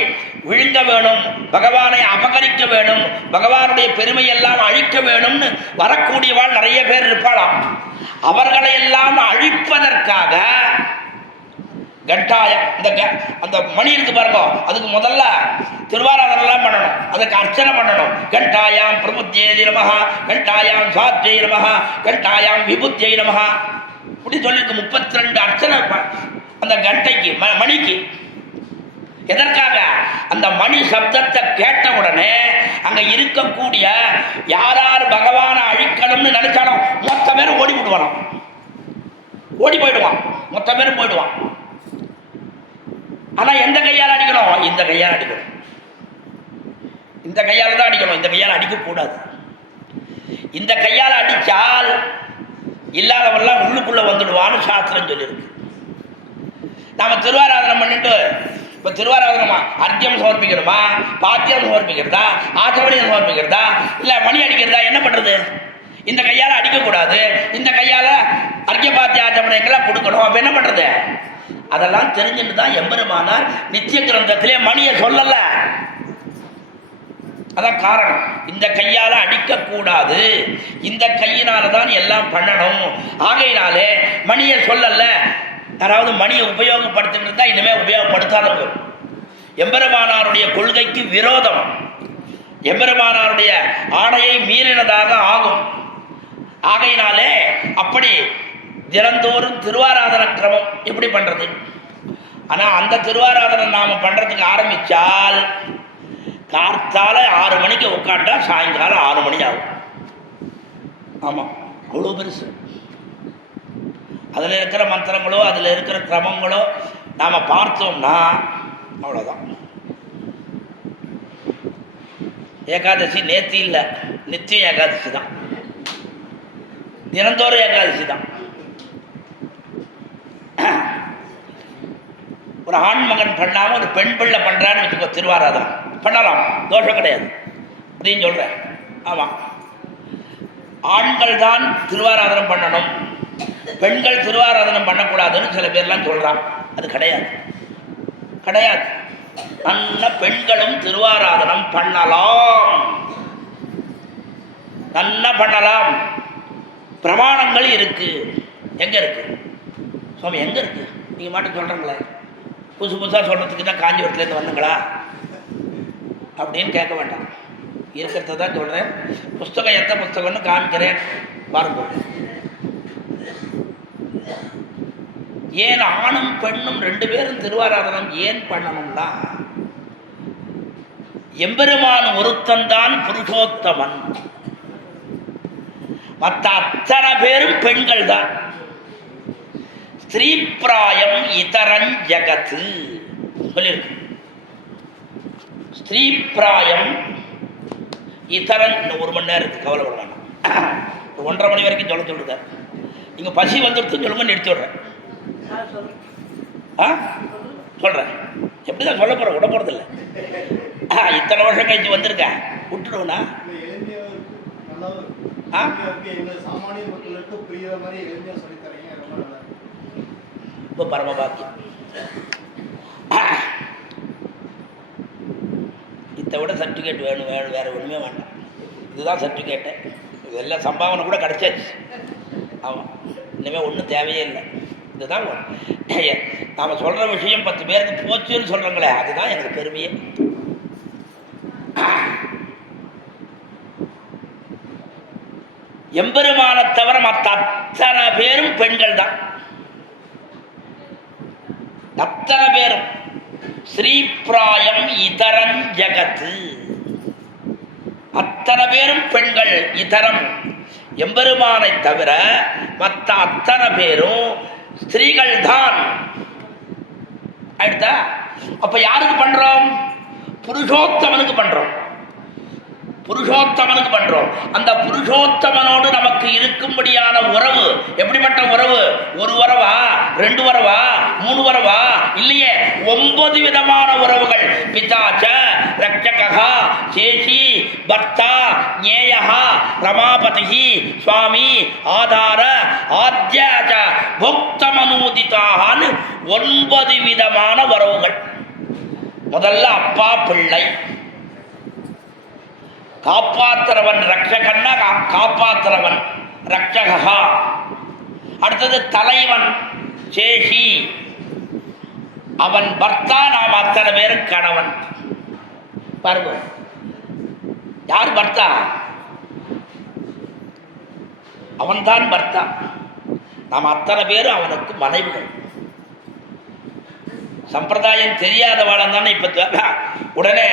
விழுங்க வேணும், பகவானை அபகரிக்க வேணும், பகவானுடைய பெருமையெல்லாம் அழிக்க வேணும்னு வரக்கூடியவாள் நிறைய பேர் இருப்பாளாம். அவர்களை எல்லாம் அழிப்பதற்காக கட்டாயம் அந்த மணி இருக்கு பாருங்க, அதுக்கு முதல்ல திருவாராதனெல்லாம் பண்ணணும், அதுக்கு அர்ச்சனை பண்ணணும். கண்டாயாம் பிரபுத்தியை நமஹா, கண்டாயாம் சாத்யை நமஹா, கண்டாயாம் விபுத்தியை நமஹா, இப்படி சொல்லியிருக்கு. 32 அர்ச்சனை அந்த கண்டைக்கு, மணிக்கு. எதற்காக? அந்த மணி சப்தத்தை கேட்ட உடனே அங்க இருக்கக்கூடிய யார் பகவானை அழிக்கணும்னு நினைச்சாலும் மொத்த பேரும் ஓடி விடுவான், ஓடி போயிடுவான், மொத்த பேரும் போயிடுவான். ஆனா எந்த கையால் அடிக்கணும்? இந்த கையால் அடிக்கணும், இந்த கையால் தான் அடிக்கணும், இந்த கையால் அடிக்கக்கூடாது. இந்த கையால் அடித்தால் இல்லாதவெல்லாம் உள்ளுக்குள்ள வந்துடுவான்னு சாஸ்திரம் சொல்லியிருக்கு. நாம திருவாராதனம் பண்ணிட்டு இப்போ திருவாராதனமா அர்க்கியம் சமர்ப்பிக்கிறோமா, பாத்தியம் சமர்ப்பிக்கிறதா, ஆச்சமணியம் சமர்ப்பிக்கிறதா, இல்லை மணி அடிக்கிறதா, என்ன பண்ணுறது? இந்த கையால் அடிக்கக்கூடாது, இந்த கையால் அர்க்கிய பாத்திய ஆச்சமணியங்கள்லாம் கொடுக்கணும். அப்போ என்ன பண்ணுறது? அதெல்லாம் தெரிஞ்சுட்டு தான் எம்பெருமானார் நித்திய கிரந்தத்திலே மணியை சொல்லலை. அதான் காரணம். இந்த கையால் அடிக்கக்கூடாது, இந்த கையினால தான் எல்லாம் பண்ணணும். ஆகையினாலே மணியை சொல்லல. யாராவது மணியை உபயோகப்படுத்திட்டு இருந்தால் இனிமேல் உபயோகப்படுத்தாதவங்க. எம்பெருமானாருடைய கொள்கைக்கு விரோதம், எம்பெருமானாருடைய ஆணையை மீறினதாக ஆகும். ஆகையினாலே அப்படி தினந்தோறும் திருவாராதன கிரமம் எப்படி பண்ணுறது? ஆனால் அந்த திருவாராதனை நாம் பண்ணுறதுக்கு ஆரம்பித்தால் கார்த்தால 6 மணிக்கு உட்காண்டா சாயங்காலம் 6 மணி ஆகும். ஆமாம், அவ்வளோ பெருசு. அதில் இருக்கிற மந்திரங்களோ அதில் இருக்கிற கிரமங்களோ நாம் பார்த்தோம்னா அவ்வளோதான். ஏகாதசி நேற்று இல்லை, நித்தியம் ஏகாதசி தான், தினந்தோறும் ஏகாதசி தான். ஒரு ஆண் மகன் பண்ணாமல் ஒரு பெண் பிள்ளை பண்ணுறான்னு வச்சுக்கோ, திருவாராதனம் பண்ணலாம், தோஷம் கிடையாது அப்படின்னு சொல்கிறேன். ஆமாம், ஆண்கள் தான் திருவாராதனம் பண்ணணும், பெண்கள் திருவாராதனம் பண்ணக்கூடாதுன்னு சில பேர்லாம் சொல்கிறான். அது கிடையாது, கிடையாது. நல்ல பெண்களும் திருவாராதனம் பண்ணலாம், நல்லா பண்ணலாம். பிரமாணங்கள் இருக்கு. எங்கே இருக்கு சுவாமி? எங்கே இருக்கு? நீங்கள் மட்டும் சொல்கிறீங்களே, புதுசு புதுசாக சொல்கிறதுக்கு தான் காஞ்சிபுரத்துலேருந்து வந்தங்களா அப்படின்னு கேட்க வேண்டாம். இருக்கிறத தான் சொல்கிறேன். புஸ்தகம் எந்த புஸ்தகம்னு காமிக்கிறேன் பாருங்க. ஏன் ஆணும் பெண்ணும் 2 பேரும் திருவாராதனம் ஏன் பண்ணணும்னா, எம்பெருமான் ஒருத்தன்தான் புருஷோத்தமன், மற்ற அத்தனை பேரும் பெண்கள் தான். ஸ்திரீப்ராயம் இதரன் ஜகத்து சொல்லியிருக்கு. ஸ்திரீப்ராயம் இதரன். இன்னும் 1 மணி நேரம் இருக்கு, கவலைப்பட வேண்டாம். 1:30 மணி வரைக்கும் சொல்ல சொல்லுங்க. நீங்க பசி வந்துடுத்து சொல்லுங்க, நிறுத்தி விடுறேன். சொல்றேன். எப்படிதான் சொல்ல போற, விட போறது இல்லை. இத்தனை வருஷம் கழிச்சு வந்திருக்க, விட்டுடுவனா? ரொம்ப பரம பாக்கியம். இதை விட சர்டிஃபிகேட் வேணும், வேற ஒண்ணுமே வேண்டாம். இதுதான் சர்டிஃபிகேட்டு. இதெல்லாம் சம்பாவனை கூட கிடைச்சாச்சு. ஆமாம், இனிமேல் ஒன்றும் தேவையே இல்லை. இதுதான் நாம் சொல்கிற விஷயம் 10 பேருக்கு போச்சுன்னு சொல்கிறோங்களே, அதுதான் எனக்கு பெருமையே. எம்பெருமானை தவிர மற்ற அத்தனை பேரும் பெண்கள் தான். அத்தனை பேரும் ஸ்ரீப்ராயம் இதரன் ஜகத்து, அத்தனை பேரும் பெண்கள். இதரம் எம்பெருமானை தவிர மற்ற அத்தனை பேரும் ஸ்திரீகள் தான். ஆயிடுதா? அப்ப யாருக்கு பண்றோம்? புருஷோத்தமனுக்கு பண்றோம். புருஷோத்தமனுக்கு பண்றோம். அந்த புருஷோத்தமனோடு நமக்கு இருக்கும்படியான உறவு எப்படிப்பட்ட உறவு? 1 வரவா, 2 வரவா, 3 வரவா? இல்லையே, 9 விதமான உறவுகள். பிதாச்ச ரக்ஷகா சேஷி பர்த்தா ஞேயா ரமாபதி சுவாமி ஆதார ஆத்யாச்ச போக்தமனூதிதான்னு 9 விதமான உறவுகள். முதல்ல அப்பா பிள்ளை, காப்பாத்துறவன் ரக்ஷகன்னா காப்பாத்துறவன் ரக்ஷகா. அடுத்தது தலைவன் சேஷி, அவன் பர்த்தா, நாம் அத்தனை பேரும் கணவன். பாருங்க, யார் பர்த்தா? அவன்தான் பர்த்தா. நாம் அத்தனை பேரும் அவனுக்கு மனைவிகள். சம்பிரதாயம் தெரியாதவாளன் தானே இப்ப உடனே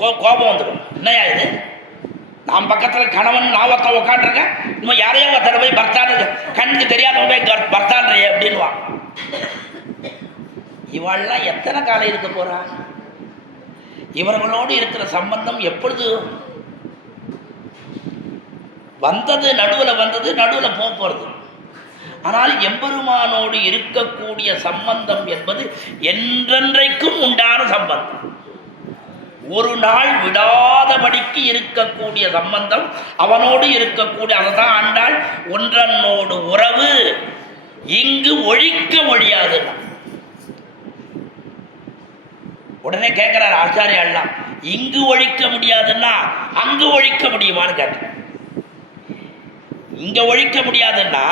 கோபம் வந்துடும். என்னையா இது, நான் பக்கத்தில் கணவன் நான் ஒருத்தன் உட்காந்துருக்கேன், இன்னும் யாரையோ ஒருத்தர் போய் பர்த்தான்னு கண்ணுக்கு தெரியாதவன் போய் பர்த்தான்றிய அப்படின்வான். இவாள்லாம் எத்தனை காலம் இருக்க போறா? இவர்களோடு இருக்கிற சம்பந்தம் எப்பொழுது வந்தது? நடுவில் வந்தது, நடுவில் போகிறது. ஆனால் எம்பெருமானோடு இருக்கக்கூடிய சம்பந்தம் என்பது என்றென்றைக்கும் உண்டான சம்பந்தம். ஒரு நாள் விடாதபடிக்கு இருக்கக்கூடிய சம்பந்தம், அவனோடு இருக்கக்கூடிய. அதைதான் ஆண்டாள் ஒன்றனோடு உறவு இங்கு ஒழிக்க ஒழியாது. உடனே கேட்கிறார் ஆச்சாரியாலாம், இங்கு ஒழிக்க முடியாதுன்னா அங்கு ஒழிக்க முடியுமான்னு கேட்டேன். இங்க ஒழிக்க முடியாதுன்னா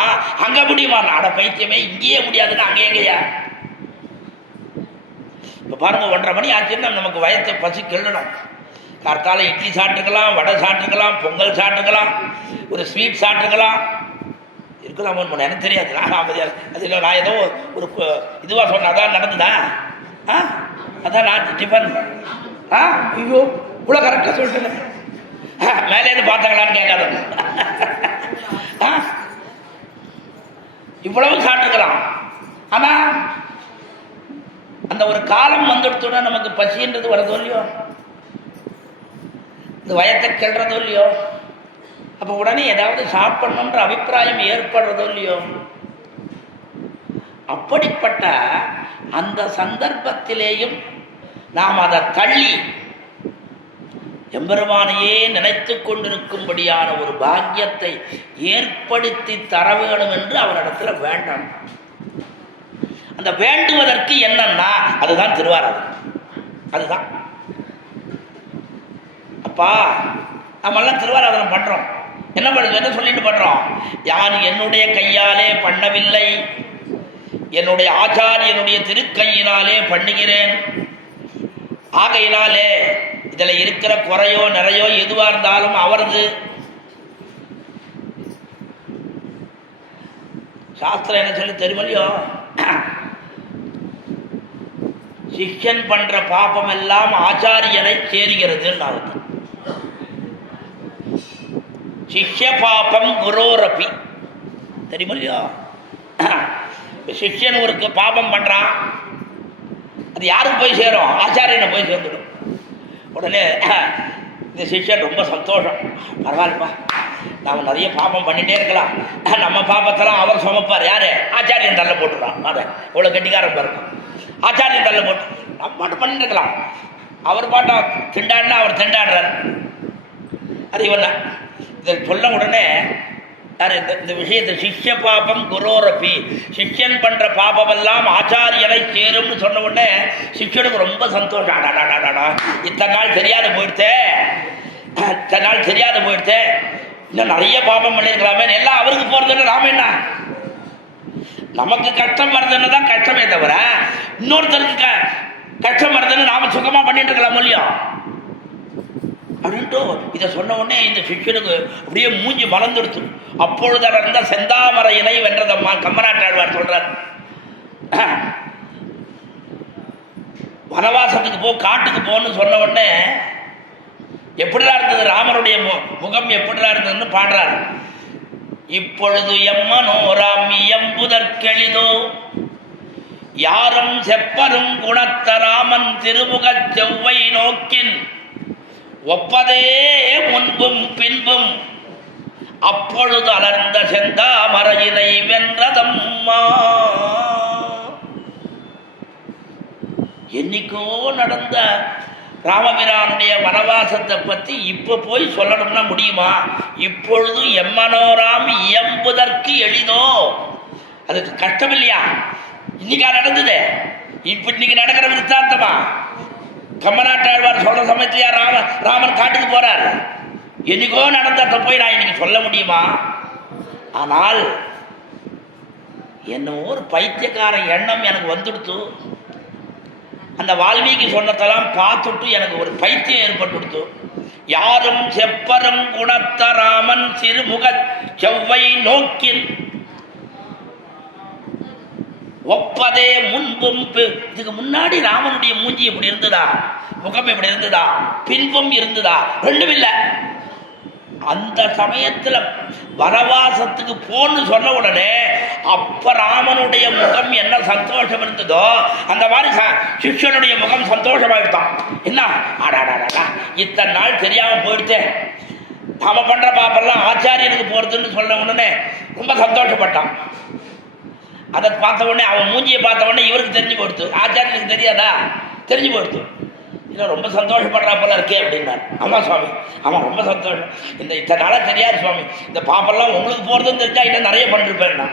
அங்க முடியுமா? அட பைத்தியமே, இங்கேயே முடியாதுன்னா அங்கே எங்கேயா? இப்போ பாருங்க, 1:30 மணி ஆச்சுன்னா நமக்கு வயத்தை பசி கிள்ளணும். கார்த்தால இட்லி சாப்பிட்டுக்கலாம், வடை சாப்பிட்டுக்கலாம், பொங்கல் சாப்பிட்டுக்கலாம், ஒரு ஸ்வீட் சாப்பிட்டுக்கலாம். இருக்கலாம் எனக்கு தெரியாது, நான் அமைதியாக. அது இல்லை, நான் ஏதோ ஒரு இதுவாக சொன்னேன், அதான் நடந்துதா? அதான் நான் டிஃபன். ஐயோ இவ்வளோ கரெக்டாக சொல்லிட்டேன். மேலேருந்து பார்த்தாங்களான்னு கேட்காத. இவ்வளவு சாப்பிட்டுக்கலாம். ஆனால் அந்த ஒரு காலம் வந்துடுத்தோன்னா நமக்கு பசின்றது வரதோ இல்லையோ, இந்த வயத்தை கிள்றதோ இல்லையோ, அப்போ உடனே ஏதாவது சாப்பிடணுன்ற அபிப்பிராயம் ஏற்படுறதோ இல்லையோ. அப்படிப்பட்ட அந்த சந்தர்ப்பத்திலேயும் நாம் அதை தள்ளி எம்பெருமானையே நினைத்து கொண்டிருக்கும்படியான ஒரு பாக்கியத்தை ஏற்படுத்தி தர வேணும் என்று அவரிடத்துல வேண்டாம். அந்த வேண்டுவதற்கு என்னன்னா அதுதான் திருவாராதனம். அதுதான் அப்பா நம்மெல்லாம் திருவாராதனம் பண்றோம். என்ன சொல்லிட்டு பண்றோம்? யான் என்னுடைய கையாலே பண்ணவில்லை, என்னுடைய ஆச்சாரியனுடைய திருக்கையினாலே பண்ணுகிறேன். ஆகையினாலே இதில் இருக்கிற குறையோ நிறையோ எதுவாக இருந்தாலும் அவரது. சாஸ்திரம் என்ன சொல்லி தெரியுமோ, சிஷ்யன் பண்ற பாபம் எல்லாம் ஆச்சாரியனை சேருகிறதுன்னு ஆகுது. சிஷ்ய பாபம் குரோரப்பி தெரியுமா இல்லையா? சிஷ்யன் ஒரு பாபம் பண்றான், அது யாருக்கு போய் சேரும்? ஆச்சாரியனை போய் சேர்ந்துடும். உடனே இந்த சிஷ்யன் ரொம்ப சந்தோஷம், பரவாயில்லப்பா நாம் நிறைய பாபம் பண்ணிகிட்டே இருக்கலாம், நம்ம பாபத்தெல்லாம் அவர் சுமப்பார். யாரு? ஆச்சாரியன் தள்ள போட்டுறான். அதை இவ்வளோ கெட்டிக்காரன் பாருங்க, ஆச்சாரியன் தள்ள போட்டு நம்ம பாட்டு பண்ணிட்டு இருக்கலாம். அவர் பாட்டா திண்டாடினா அவர் திண்டாடுறார். அது இவன் இதை சொல்ல உடனே யார் இந்த விஷயத்தை சிஷ்ய பாபம் குரோரப்பி, சிஷ்யன் பண்ற பாபமெல்லாம் ஆச்சாரியனை சேரும்னு சொன்ன உடனே சிஷ்யனுக்கு ரொம்ப சந்தோஷம். அடாடாடாடா, இத்தனை நாள் தெரியாத போயிடுத்தே, இத்தனை நாள் தெரியாத போயிடுத்தே, இன்னும் நிறைய பாபம் பண்ணியிருக்கலாமே. எல்லாம் அவருக்கு போறதுன்னு நாம என்ன, நமக்கு கஷ்டம் வருதுன்னு தான் கஷ்டமே தவிர இன்னொருத்தருக்கு கஷ்டம் வருதுன்னு நாம சுகமா பண்ணிட்டு இருக்கலாம் இல்லையா அப்படின்ட்டு இதை சொன்ன உடனே இந்த சிஷ்யனுக்கு அப்படியே மூஞ்சி மலர்ந்துடுத்து. அப்பொழுது இருந்த செந்தாமரை இலை வென்றதம்மா கம்பநாட்டாழ்வார் சொல்றார். வனவாசத்துக்கு போ, காட்டுக்கு போன்னு சொன்ன உடனே எப்படிலாம் இருந்தது ராமனுடைய முகம், எப்படிலாம் இருந்ததுன்னு பாடுறார். இப்பொழுது எம்மனோராம் எம்புதற்கெளிதோ யாரும் செப்பரும் குணத்த ராமன் திருமுகச் செவ்வை நோக்கின் ஒப்பதே முன்பும் பின்பும் அப்பொழுது அலர்ந்த செந்தாமரையினை வென்றதம்மா. என்னைக்கோ நடந்த ராமபிரானுடைய வனவாசத்தை பற்றி இப்போ போய் சொல்லணும்னா முடியுமா? இப்பொழுது எம்மனோராம் இயம்புதற்கு எளிதோ, அதுக்கு கஷ்டம் இல்லையா? இன்னைக்கா நடந்தது, இன்னைக்கு நடக்கிற விருத்தாந்தமா? கம்பநாட்டாழ்வார் சொல்ற சமயத்திலேயா ராமன் காட்டுக்கு போறார்? என்னைக்கோ நடந்தத போய் நான் இன்னைக்கு சொல்ல முடியுமா? ஆனால் என்ன ஒரு பைத்தியக்கார எண்ணம் எனக்கு வந்துடுத்து. அந்த வால்மீகி சொன்னதெல்லாம் பார்த்துட்டு எனக்கு ஒரு பைத்தியம் ஏற்பட்டுடுத்து. யாரும் செப்பரும் குணத்த ராமன் சிறுமுக செவ்வை நோக்கின் ஒப்பதே முன்பும். இதுக்கு முன்னாடி ராமனுடைய மூஞ்சி இப்படி இருந்ததா, முகம் இப்படி இருந்ததா, பின்பும் இருந்ததா? ரெண்டும் இல்லை. அந்த சமயத்துல வனவாசத்துக்கு போன்னு சொன்ன உடனே அப்ப ராமனுடைய முகம் என்ன சந்தோஷம் இருந்ததோ அந்த மாதிரி சிஷ்யனுடைய முகம் சந்தோஷமாயிட்டான். என்ன ஆடாடாடா, இத்தனை நாள் தெரியாம போயிடுச்சேன், நாம பண்ற பாப்பெல்லாம் ஆச்சாரியனுக்கு போறதுன்னு சொன்ன உடனே ரொம்ப சந்தோஷப்பட்டான். அதை பார்த்த உடனே அவன் மூஞ்சியை பார்த்த உடனே இவருக்கு தெரிஞ்சு போடுத்து, ஆச்சாரியனுக்கு தெரியாதா? தெரிஞ்சு போடுத்து. இல்லை ரொம்ப சந்தோஷப்படுறா போல இருக்கே அப்படின்னார். ஆமாம் சுவாமி, ஆமாம் ரொம்ப சந்தோஷம், இந்த இத்தனை நாளாக தெரியாது சுவாமி, இந்த பாப்பெல்லாம் உங்களுக்கு போகிறதுன்னு தெரிஞ்சா இன்னும் நிறைய பண்ணிருப்பேன்னா,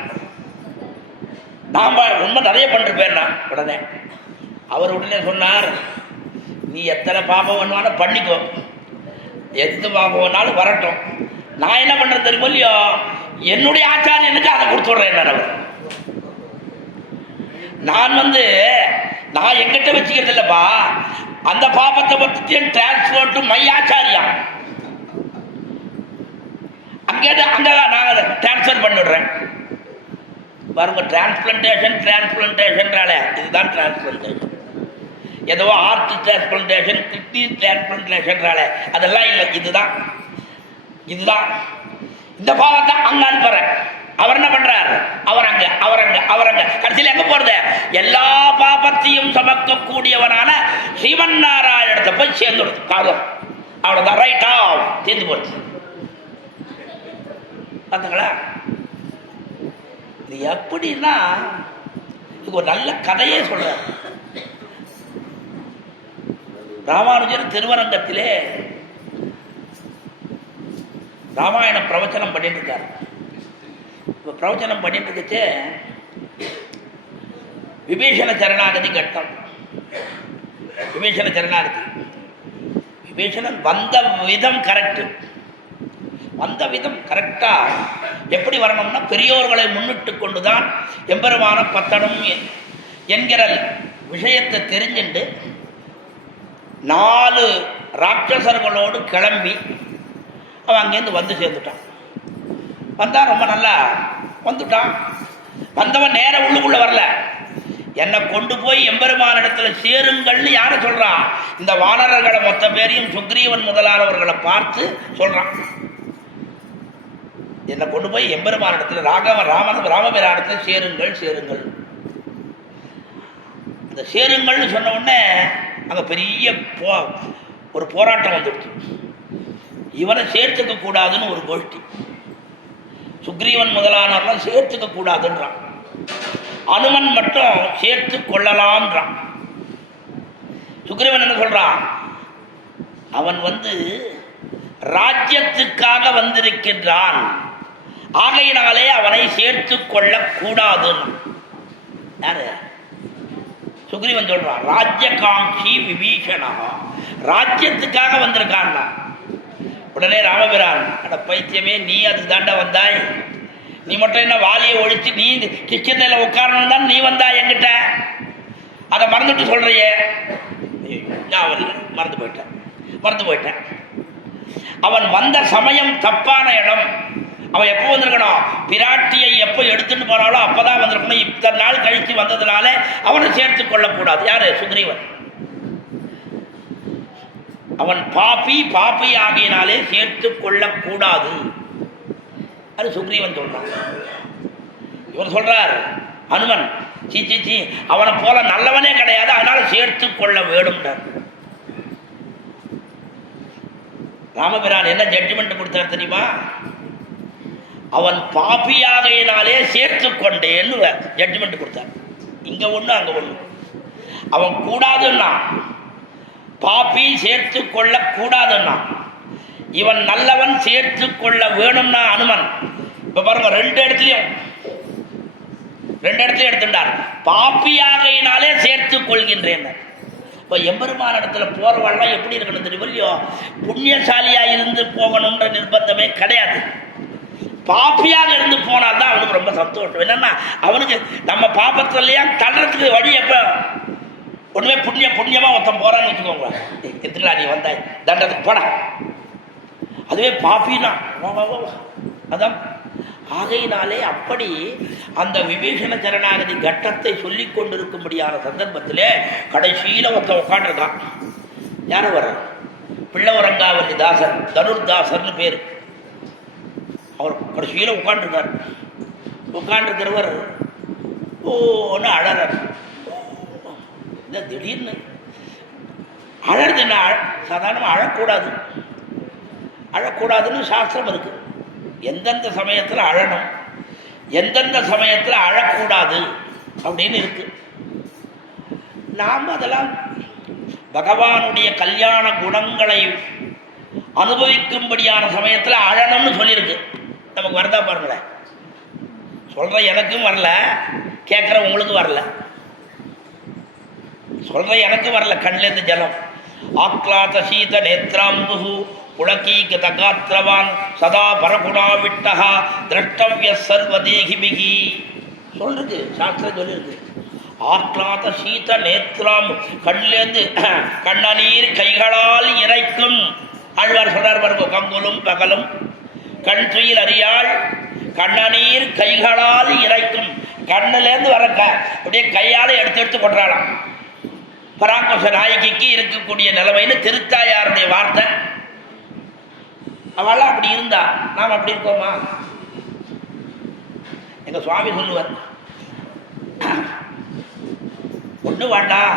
நாம் ரொம்ப நிறைய பண்ணிருப்பேன்னா. உடனே அவர் உடனே சொன்னார், நீ எத்தனை பாப்பம் வேணுமானு பண்ணிக்கோ, எந்த பாப்பம் வேணாலும் வரட்டும், நான் என்ன பண்ணுறது தெரியுமோ இல்லையோ, என்னுடைய ஆச்சாரியனுக்கு அதை கொடுத்துட்றேன். அவர் நான் எங்கிட்ட வச்சுக்கிறது இல்லப்பா, அந்த பாபத்தை பற்றி டிரான்ஸ்போர்ட் டு மை ஆச்சாரியா, அங்கதான் நான் அதை டிரான்ஸ்பர் பண்ணிடுறேன். பாருங்க, டிரான்ஸ்பிளான்டேஷன்றாலே இதுதான் டிரான்ஸ்பிளான்டேஷன். ஏதோ ஆர்ட் டிரான்ஸ்பிளான்டேஷன், கிட்னி டிரான்ஸ்பிளான்டேஷன்றாலே அதெல்லாம் இல்லை. இதுதான் இந்த பாவத்தை அங்க அனுப்புறேன். அவர் என்ன பண்றார்? அவரங்க கடைசியில் எங்க போறது? எல்லா பாபத்தையும் சமக்கக்கூடியவனான ஸ்ரீமன் நாராயணத்தை போய் சேர்ந்துடுது காலம். அவ்வளவுதான், ரைட்டா தீர்ந்து போச்சு. பார்த்தீங்களா? இது எப்படின்னா, இது ஒரு நல்ல கதையே சொல்ற. ராமானுஜர் திருவரங்கத்திலே ராமாயண பிரவச்சனம் பண்ணிட்டு இருக்காரு. இப்போ பிரவச்சனம் பண்ணிட்டு இருக்கச்சு விபீஷண சரணாகதி கட்டம். விபீஷணன் வந்த விதம் கரெக்டு. வந்த விதம் கரெக்டா எப்படி வரணும்னா, பெரியோர்களை முன்னிட்டு கொண்டுதான் எம்பெருமான பத்தனம் என்கிற விஷயத்தை தெரிஞ்சுண்டு 4 ராட்சசர்களோடு கிளம்பி அவன் அங்கேருந்து வந்து சேர்ந்துட்டான். வந்தான், ரொம்ப நல்லா வந்துட்டான். வந்தவன் நேர உள்ளுக்குள்ளே வரல, என்னை கொண்டு போய் எம்பெருமான இடத்துல சேருங்கள்னு யாரை சொல்கிறான்? இந்த வானரர்களை மொத்த பேரையும் சுக்ரீவன் முதலானவர்களை பார்த்து சொல்கிறான். என்னை கொண்டு போய் எம்பெருமான இடத்துல ராமபிரானத்தில் சேருங்கள் சேருங்கள். அந்த சேருங்கள்னு சொன்ன உடனே அங்கே பெரிய ஒரு போராட்டம் வந்துடுச்சு. இவனை சேர்த்துக்க கூடாதுன்னு ஒரு கோஷ்டி, சுக்ரீவன் முதலானவர்கள் சேர்த்துக்க கூடாதுன்றான். அனுமன் மட்டும் சேர்த்து கொள்ளலாம்ன்றான். சுக்ரீவன் என்ன சொல்றான்? அவன் ராஜ்யத்துக்காக வந்திருக்கின்றான், ஆகையினாலே அவனை சேர்த்து கொள்ள கூடாதுன்னு. யாரு? சுக்ரீவன் சொல்றான். ராஜ்யகாங்கி விபீஷணா, ராஜ்யத்துக்காக வந்திருக்கான். உடனே ராமபிரான், அட பைத்தியமே, நீ அதுக்கு தாண்டா வந்தாய், நீ மட்டும் என்ன வாலியை ஒழிச்சு நீ கிச்சனில் உட்காரணும் தான் நீ வந்தா என்கிட்ட, அதை மறந்துட்டு சொல்றியே. மறந்து போயிட்டேன். அவன் வந்த சமயம் தப்பான இடம். அவன் எப்போ வந்திருக்கணும்? பிராட்டியை எப்போ எடுத்துட்டு போனாலும் அப்போதான் வந்திருக்கணும். இத்தனை நாள் கழித்து வந்ததுனால அவனை சேர்த்து கொள்ளக்கூடாது. யாரு? சுக்ரீவன். அவன் பாப்பி ஆகியனாலே சேர்த்து கொள்ளக்கூடாது, அது சுக்ரீவன் சொல்றான். இவர் சொல்றார் அனுமன், சீ அவனை போல நல்லவனே கிடையாது, அதனால சேர்த்து கொள்ள வேணும்ன்றார். ராமபிரான் என்ன ஜட்ஜ்மெண்ட் கொடுத்தார் தெரியுமா? அவன் பாப்பியாகையினாலே சேர்த்து கொண்டேன்னு ஜட்ஜ்மெண்ட் கொடுத்தார். இங்க ஒண்ணு அங்க ஒண்ணு. அவன் கூடாதுன்னா, பாப்பி சேர்த்து கொள்ள கூடாதுன்னா, இவன் நல்லவன் சேர்த்து கொள்ள வேணும்னா அனுமன். இப்ப பாருங்க, ரெண்டு இடத்துலயும் எடுத்துட்டார். பாப்பியாகையினாலே சேர்த்து கொள்கின்றேன். இப்போ எம்பெருமான இடத்துல போறவெல்லாம் எப்படி இருக்கணும் தெரியும் இல்லையோ? புண்ணியசாலியா இருந்து போகணும்ன்ற நிர்பந்தமே கிடையாது. பாப்பியாக இருந்து போனால்தான் அவனுக்கு ரொம்ப சந்தோஷம். என்னன்னா அவனுக்கு நம்ம பாப்பத்திலையா தள்ளுறதுக்கு வழி எப்ப ஒண்ணுமே புண்ணியமா ஒருத்தன் போறான்னு வச்சுக்கோங்க, எத்தனை நீ வந்தாய் தண்டத்துக்கு போன, அதுவே பாப்பினா அதான். ஆகையினாலே அப்படி அந்த விபீஷண சரணாகதி கட்டத்தை சொல்லி கொண்டிருக்கும்படியான சந்தர்ப்பத்திலே கடைசியில ஒருத்தன் உட்காண்டிருக்கான். யாரும் வர? பிள்ளவரங்காவல்லி தாசர், தனுர்தாசர்னு பேரு. அவர் கடைசியில உட்காண்டிருக்கிறவர் ஓன்னு அழறார். திடீர்னு அழறது என்ன? சாதாரணமாக அழக்கூடாதுன்னு சாஸ்திரம் இருக்கு. எந்தெந்த சமயத்தில் அழணும், எந்தெந்த சமயத்தில் அழக்கூடாது அப்படின்னு இருக்கு. நாம் அதெல்லாம் பகவானுடைய கல்யாண குணங்களை அனுபவிக்கும்படியான சமயத்தில் அழணும்னு சொல்லியிருக்கு. நமக்கு வரதா பாருங்களேன். சொல்ற எனக்கும் வரல, கேட்குற உங்களுக்கும் வரல. சொல்ற எனக்கு வரல, கண்லேருந்து ஜலம். ஆக்லாத சீத நேத்ராம்பு புலகீகத காத்ரவான் சதா பரகுணா விட்டஹா திரஷ்டவ்ய சர்வதேகிபிகி சொல்றது சாஸ்திரம் சொல்லியிருக்கு. ஆக்லாத சீத நேத்ராம், கண்லேருந்து கண்ணநீர் கைகளால் இறைக்கும். ஆழ்வார் சொல்றார் பாருங்க, கங்குலும் பகலும் கண் துயில் அறியாள் கண்ணநீர் கைகளால் இறைக்கும். கண்ணிலேருந்து வரக்க அப்படியே கையால் எடுத்து கொண்டாளாம். பராங்கோஷ நாயகிக்கு இருக்கக்கூடிய நிலைமைன்னு திருத்தாயாருடைய வார்த்தை. அவள் அப்படி இருந்தா, நாம் அப்படி இருக்கோமா? எங்க சுவாமி சொல்லுவார், ஒண்ணு வேண்டாம்,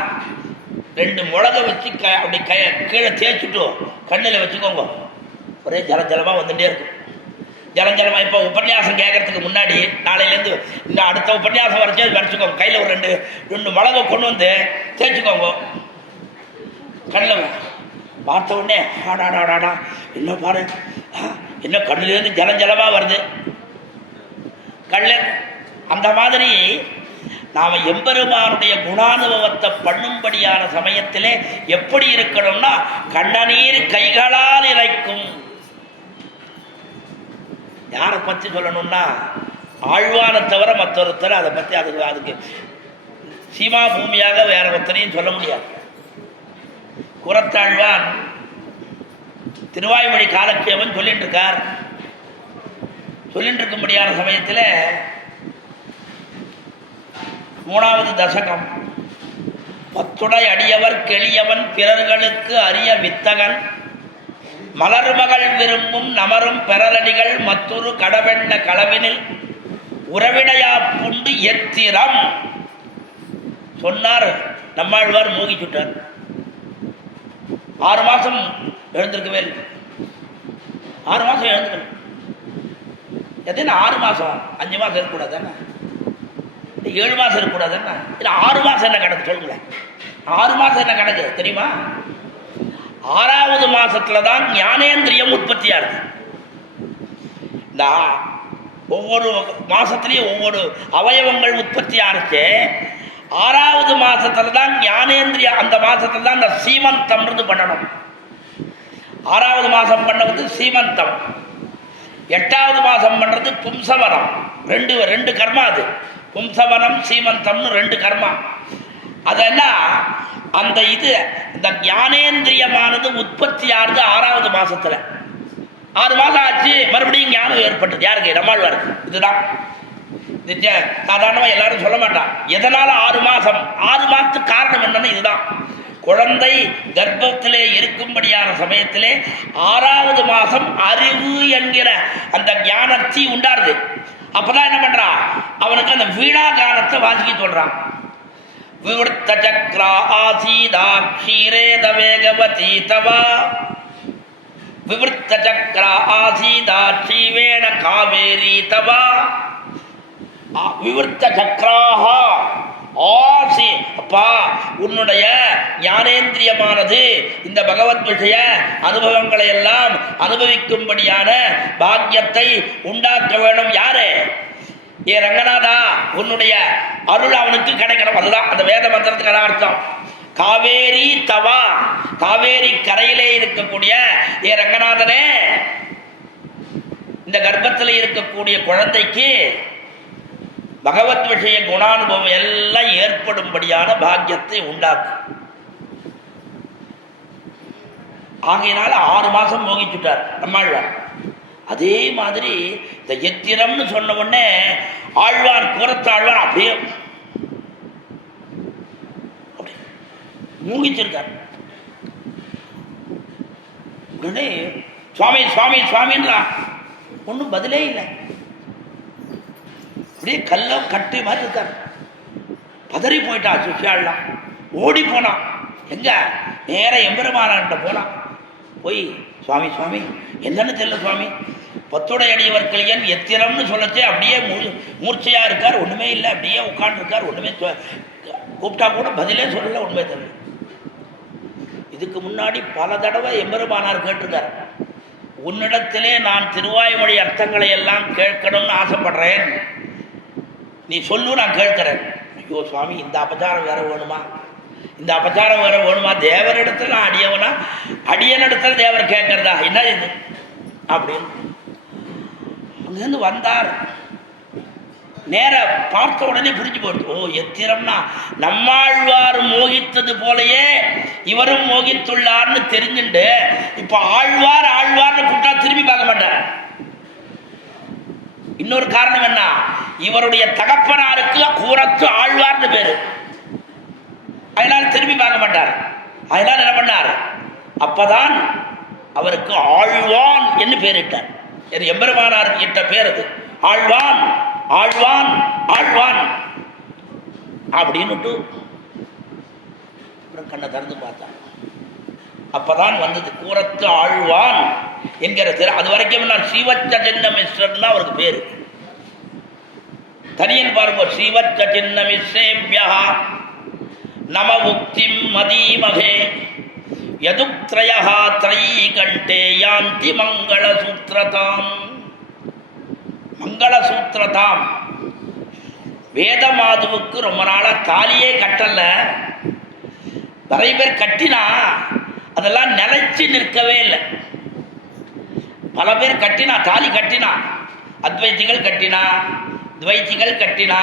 2 மிளகை வச்சு அப்படி கீழே தேய்ச்சிட்டு கண்ணில் வச்சுக்கோங்க, ஒரே ஜலஜலமா வந்துட்டே இருக்கும். ஜலஜலமா. இப்போ உபன்யாசம் கேட்கறதுக்கு முன்னாடி நாளையிலேருந்து இந்த அடுத்த உபன்யாசம் வரைச்சோங்க, கையில் ஒரு 2 மிளகை கொண்டு வந்து தேய்ச்சிக்கோங்க கண்ணில். பார்த்த உடனே ஆடாடாடாடா என்ன பாரு, என்ன கண்ணிலேருந்து ஜலஜலமா வருது கண்ணில். அந்த மாதிரி நாம் எம்பெருமானுடைய குணானுபவத்தை பண்ணும்படியான சமயத்திலே எப்படி இருக்கணும்னா, கண்ணநீர் கைகளால் இறைக்கும். யாரை பற்றி சொல்லணும்னா, ஆழ்வானை தவிர மற்றொருத்தர் அதை பற்றி அதுக்கு சீமா பூமியாக வேற ஒருத்தரையும் சொல்ல முடியாது. குரத்தாழ்வான் திருவாய்மொழி காலக்ஷேபம் சொல்லிட்டு இருக்கார். சொல்லிட்டு இருக்க முடியாத சமயத்தில் 3வது தசகம், பத்துடை அடியவர் கெளியவன் பிறர்களுக்கு அரிய வித்தகன் மலர்மகள் விரும்பும் நமரும் பெறலடிகள் மற்றொரு கடவெண்ண களவினில் உறவினையா புண்டு எத்திரம் சொன்னார். நம்மாழ்வார் மூகி சுட்டார். 6 மாதம் எழுந்திருக்கவே இல்லை. 6 மாதம் எழுந்துக்கணும். எத்தனை 6 மாதம்? 5 மாதம் இருக்கக்கூடாது தானே? 7 மாதம் இருக்கக்கூடாது தானே? இல்லை 6 மாதம் என்ன கணக்கு சொல்லுங்களேன். 6 மாதம் என்ன கணக்கு தெரியுமா? 6வது மாதத்தில் தான் ஞானேந்திரியம் உற்பத்தியாகுது. இந்த ஒவ்வொரு மாதத்துலேயும் ஒவ்வொரு அவயவங்கள் உற்பத்தி ஆகிச்சு. 6வது மாதத்தில் தான் ஞானேந்திரியம், அந்த மாதத்தில் தான் இந்த சீமந்தம்ன்றது பண்ணணும். 6வது மாதம் பண்ணது சீமந்தம், 8வது மாதம் பண்ணுறது பும்சவனம். ரெண்டு கர்மா அது. பும்சவனம் சீமந்தம்னு 2 கர்மா. அதெல்லாம் அந்த இந்த ஞானேந்திரியமானது உற்பத்தி ஆகுது 6வது மாதத்தில். 6 மாதம் ஆச்சு, மறுபடியும் ஞானம் ஏற்பட்டது. யாருக்கு? நம்மாழ்வாருக்கு. இதுதான் சாதாரணமாக எல்லாரும் சொல்ல மாட்டான். எதனால் 6 மாதம்? 6 மாதத்துக்கு காரணம் என்னன்னு இதுதான். குழந்தை கர்ப்பத்திலே இருக்கும்படியான சமயத்திலே 6வது மாதம் அறிவு என்கிற அந்த ஞானத்தை உண்டாருது. அப்பதான் என்ன பண்றான்? அவனுக்கு அந்த வீணா கானத்தை வாசிக்க சொல்றான். விவர்த்த சக்ரா ஆசீதா க்ஷீரேத வேகவதி தவா விவர்த்த சக்ரா ஆசீதா ஸ்ரீவேண காவேரி தவா விவர்த்த சக்ராக ஆசி. அப்பா, உன்னுடைய ஞானேந்திரியமானது இந்த பகவத் விஷய அனுபவங்களை எல்லாம் அனுபவிக்கும்படியான பாக்கியத்தை உண்டாக்க வேணும். யாரு? ஏ ரங்கநாதா, உன்னுடைய அருள் அவனுக்கு கிடைக்கணும். அதுதான் அந்த வேத மந்திரத்துக்கு அர்த்தம். காவேரி தவா, காவேரி கரையிலே இருக்கக்கூடிய ஏ ரங்கநாதனே, இந்த கர்ப்பத்தில் இருக்கக்கூடிய குழந்தைக்கு பகவத் விஷய குணானுபவம் எல்லாம் ஏற்படும்படியான பாக்கியத்தை உண்டாக்கும். ஆகையினால 6 மாதம் மோகிச்சுட்டார் நம்மாழ்வார். அதே மாதிரி இந்த எத்திரம்னு சொன்ன உடனே ஆழ்வார், கூரத்தாழ்வார் அப்படியே மூங்கிச்சிருக்கார். உடனே சுவாமி சுவாமி சுவாமின்றான். ஒன்றும் பதிலே இல்லை. அப்படியே கல்லம் கட்டு மாதிரி இருக்கார். பதறி போயிட்டா சுஷியாள்லாம். ஓடி போனான். எங்க? நேர எம்பெருமானான்ட்ட போனான். போய் சுவாமி சுவாமி என்னன்னு தெரியல சுவாமி, பத்துடை அடியவர் கிளியன் எத்திரம்னு சொல்லச்சே அப்படியே மூர்ச்சையாக இருக்கார். ஒன்றுமே இல்லை, அப்படியே உட்காந்துருக்கார். ஒன்றுமே கூப்பிட்டா கூட பதிலே சொல்லலை. உண்மை தெரியல. இதுக்கு முன்னாடி பல தடவை எம்பெருமானார் கேட்டிருக்கார், உன்னிடத்திலே நான் திருவாய்மொழி அர்த்தங்களை எல்லாம் கேட்கணும்னு ஆசைப்படுறேன், நீ சொல்லு, நான் கேட்கிறேன். ஐயோ சுவாமி, இந்த அபச்சாரம் வேற வேணுமா? இந்த அபச்சாரம் வேற வேணுமா? தேவரிடத்துல நான் அடியவனா, அடியனிடத்துல தேவர் கேட்கறதா? என்ன இது அப்படின்னு அங்கேருந்து வந்தார். நேர பார்த்த உடனே புரிஞ்சு போட்டு, ஓ எத்திரம்னா நம்மாழ்வார் மோகித்தது போலயே இவரும் மோகித்துள்ளார்னு தெரிஞ்சுண்டு இப்போ ஆழ்வார் ஆழ்வார்னு கூட்டா திரும்பி பார்க்க மாட்டார். இன்னொரு காரணம் என்ன? இவருடைய தகப்பனாருக்கு கூரத்து ஆழ்வார்னு பேரு. அதனால திரும்பி பார்க்க மாட்டார். அதனால என்ன பண்ணார்? அப்பதான் அவருக்கு ஆழ்வான் என்று பேரிட்டார். எம்பெருமானார் இட்ட பேர் அது. ஆழ்வான் ஆழ்வான் ஆழ்வான் அப்படின்னுட்டு அப்புறம் கண்ணை திறந்து பார்த்தான். அப்பதான் வந்தது கூரத்து ஆழ்வான் என்கிற திரு. அது வரைக்கும் நான் ஸ்ரீவச்ச சின்ன மிஸ்ரன் தான் அவருக்கு பேரு. தனியன் பாருங்க, ஸ்ரீவச்ச சின்ன மிஸ்ரேபியா நம உக்திம் மதீமகே யதுத்ரயா த்ரயீ கண்டே யாந்தி மங்களசூத்ரதாம். மங்களசூத்ரதாம். வேதமாதுவுக்கு ரொம்ப நாளாக தாலியே கட்டல. நிறைய பேர் கட்டினா அதெல்லாம் நிலைச்சு நிற்கவே இல்லை. பல பேர் கட்டினா, தாலி கட்டினா, அத்வைத்திகள் கட்டினா, துவைத்திகள் கட்டினா,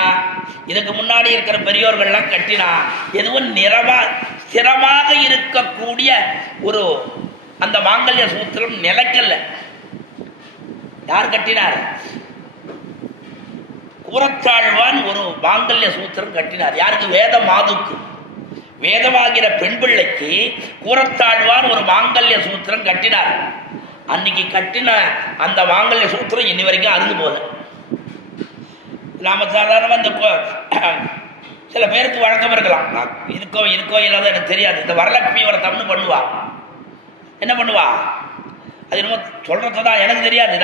இதுக்கு முன்னாடி இருக்கிற பெரியோர்கள்லாம் கட்டினா, எதுவும் ஸ்திரமாக இருக்கக்கூடிய ஒரு அந்த மாங்கல்ய சூத்திரம் நிலைக்கல்ல. யார் கட்டினார்? கூரத்தாழ்வான் ஒரு மாங்கல்ய சூத்திரம் கட்டினார். யாருக்கு? வேத மாதுக்கு, வேதமாகிற பெண் பிள்ளைக்கு கூரத்தாழ்வான் ஒரு மாங்கல்ய சூத்திரம் கட்டினார். அன்னைக்கு கட்டின அந்த மாங்கல்ய சூத்திரம் இன்னி வரைக்கும் அருந்து போல. நாம சாதாரணமாக இந்த சில பேருக்கு வழக்கம் இருக்கலாம், இருக்கோ இல்லாத எனக்கு தெரியாது, இந்த வரலட்சுமி விரதம்னு பண்ணுவா. என்ன பண்ணுவா? அது என்னமோ சொல்றது தான், எனக்கு தெரியாது.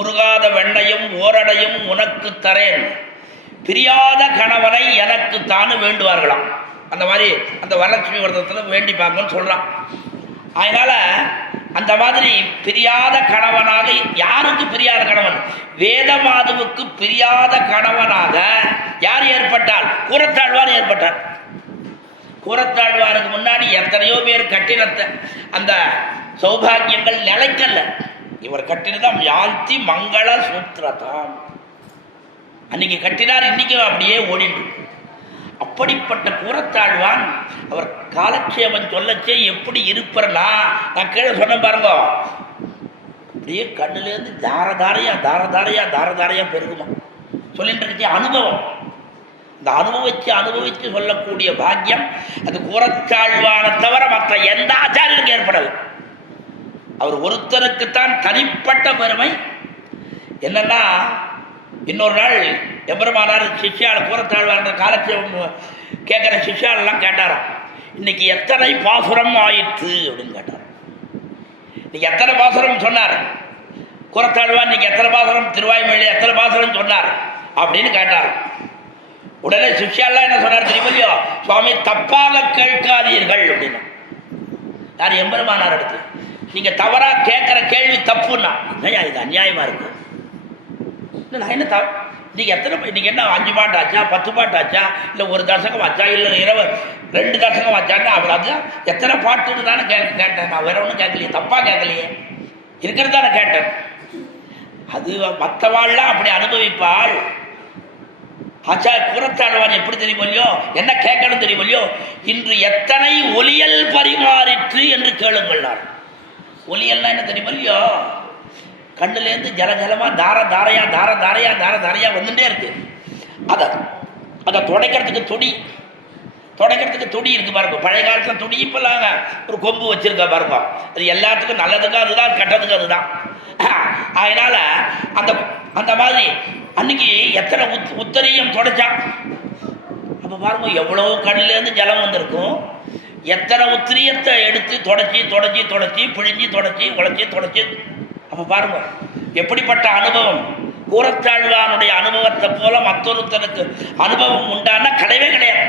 உருகாத வெண்ணையும் ஓரடையும் உனக்கு தரேன், பிரியாத கணவனை எனக்கு தானு வேண்டுவார்களாம். அந்த மாதிரி அந்த வரலட்சுமி விரதத்தில் வேண்டிப்பாங்கன்னு சொல்கிறான். அதனால் அந்த மாதிரி பிரியாத கணவனாக, யாருக்கு பிரியாத கணவன்? வேதமாதுவுக்கு பிரியாத கணவனாக யார் ஏற்பட்டால்? கூரத்தாழ்வார் ஏற்பட்டார். கூரத்தாழ்வாருக்கு முன்னாடி எத்தனையோ பேர் கட்டினத்த அந்த சௌபாகியங்கள் நிலைக்கல்ல. இவர் கட்டினதான் யாந்தி மங்கள சூத்திரதாம். அன்னைக்கு கட்டினார், இன்னைக்கும் அப்படியே ஓடிட்டு. அப்படிப்பட்ட கூரத்தாழ்வான் அவர் காலக்ஷேபம் சொல்லச்சே எப்படி இருப்பறனா, நான் கீழே சொன்ன பாருங்க, அப்படியே கண்ணுலேருந்து தாரதாரையா பெருகுமா. சொல்லிட்டு இருந்துச்சு அனுபவம். இந்த அனுபவிச்சு சொல்லக்கூடிய பாக்கியம் அது கூரத்தாழ்வான தவிர மற்ற எந்த ஆச்சாரியனுக்கு ஏற்படலை. அவர் ஒருத்தருக்குத்தான் தனிப்பட்ட பெருமை. என்னன்னா, இன்னொரு நாள் எம்பெருமானார் சிஷ்யால் கூரத்தாழ்வான்ற காலக்ஷேபம் கேட்குற சிஷ்யாலெல்லாம் கேட்டாராம், இன்னைக்கு எத்தனை பாசுரம் ஆயிற்று அப்படின்னு கேட்டார். இன்னைக்கு எத்தனை பாசுரம் சொன்னார் கூரத்தாழ்வான், இன்னைக்கு எத்தனை பாசுரம், திருவாய்மொழி எத்தனை பாசுரம் சொன்னார் அப்படின்னு கேட்டார். உடனே சிஷ்யாலாம் என்ன சொன்னார் தெரியுமா இல்லையோ? சுவாமி தப்பாக கேட்காதீர்கள் அப்படின்னு. யார்? எம்பெருமானார் எடுத்து. நீங்கள் தவறாக கேட்குற கேள்வி தப்புன்னா, இல்லையா இது அநியாயமாக இருக்கு. இல்லை நான் என்ன நீங்கள் இன்னைக்கு என்ன 5 பாட்டு ஆச்சா, 10 பாட்டு ஆச்சா, இல்லை ஒரு தசகம் ஆச்சா, இல்லை 2 தசகம் ஆச்சான்னு அவர் அதுதான் எத்தனை பாட்டுன்னு தானே கேட்டேன். நான் வேற ஒன்றும் கேட்கலையே, தப்பாக கேட்கலையே, இருக்கிறது தானே கேட்டேன். அது மற்றவாள்லாம் அப்படி அனுபவிப்பாள். கூரத்தாழ்வான் எப்படி தெரியும் இல்லையோ, என்ன கேட்கணும் தெரியும் இல்லையோ, இன்று எத்தனை ஒலியல் பரிமாறிற்று என்று கேளுங்கள். ஒலியல்லாம் என்ன தெரியும் இல்லையோ, கண்ணுலேருந்து ஜலஜலமாக தாரையா வந்துட்டே இருக்கு. அதை துடைக்கிறதுக்கு துடி இருக்கு பாருங்க. பழைய காலத்தில் துடி, இப்போல்லாம் ஒரு கொம்பு வச்சிருக்கா பாருங்க. அது எல்லாத்துக்கும் நல்லதுக்கும் அதுதான், கெட்டதுக்கும் அதுதான். அதனால அந்த மாதிரி அன்னைக்கு எத்தனை உத்தரியம் துடைச்சான். அப்போ பாருங்க எவ்வளோ கண்ணிலேருந்து ஜலம் வந்திருக்கும். எத்தனை உத்திரியத்தை எடுத்து தொடச்சி பிழிஞ்சி உழைச்சி. அப்போ பாருங்க எப்படிப்பட்ட அனுபவம். கூரத்தாழ்வானுடைய அனுபவத்தை போல மற்றொருத்தருக்கு அனுபவம் உண்டான கிடையவே கிடையாது.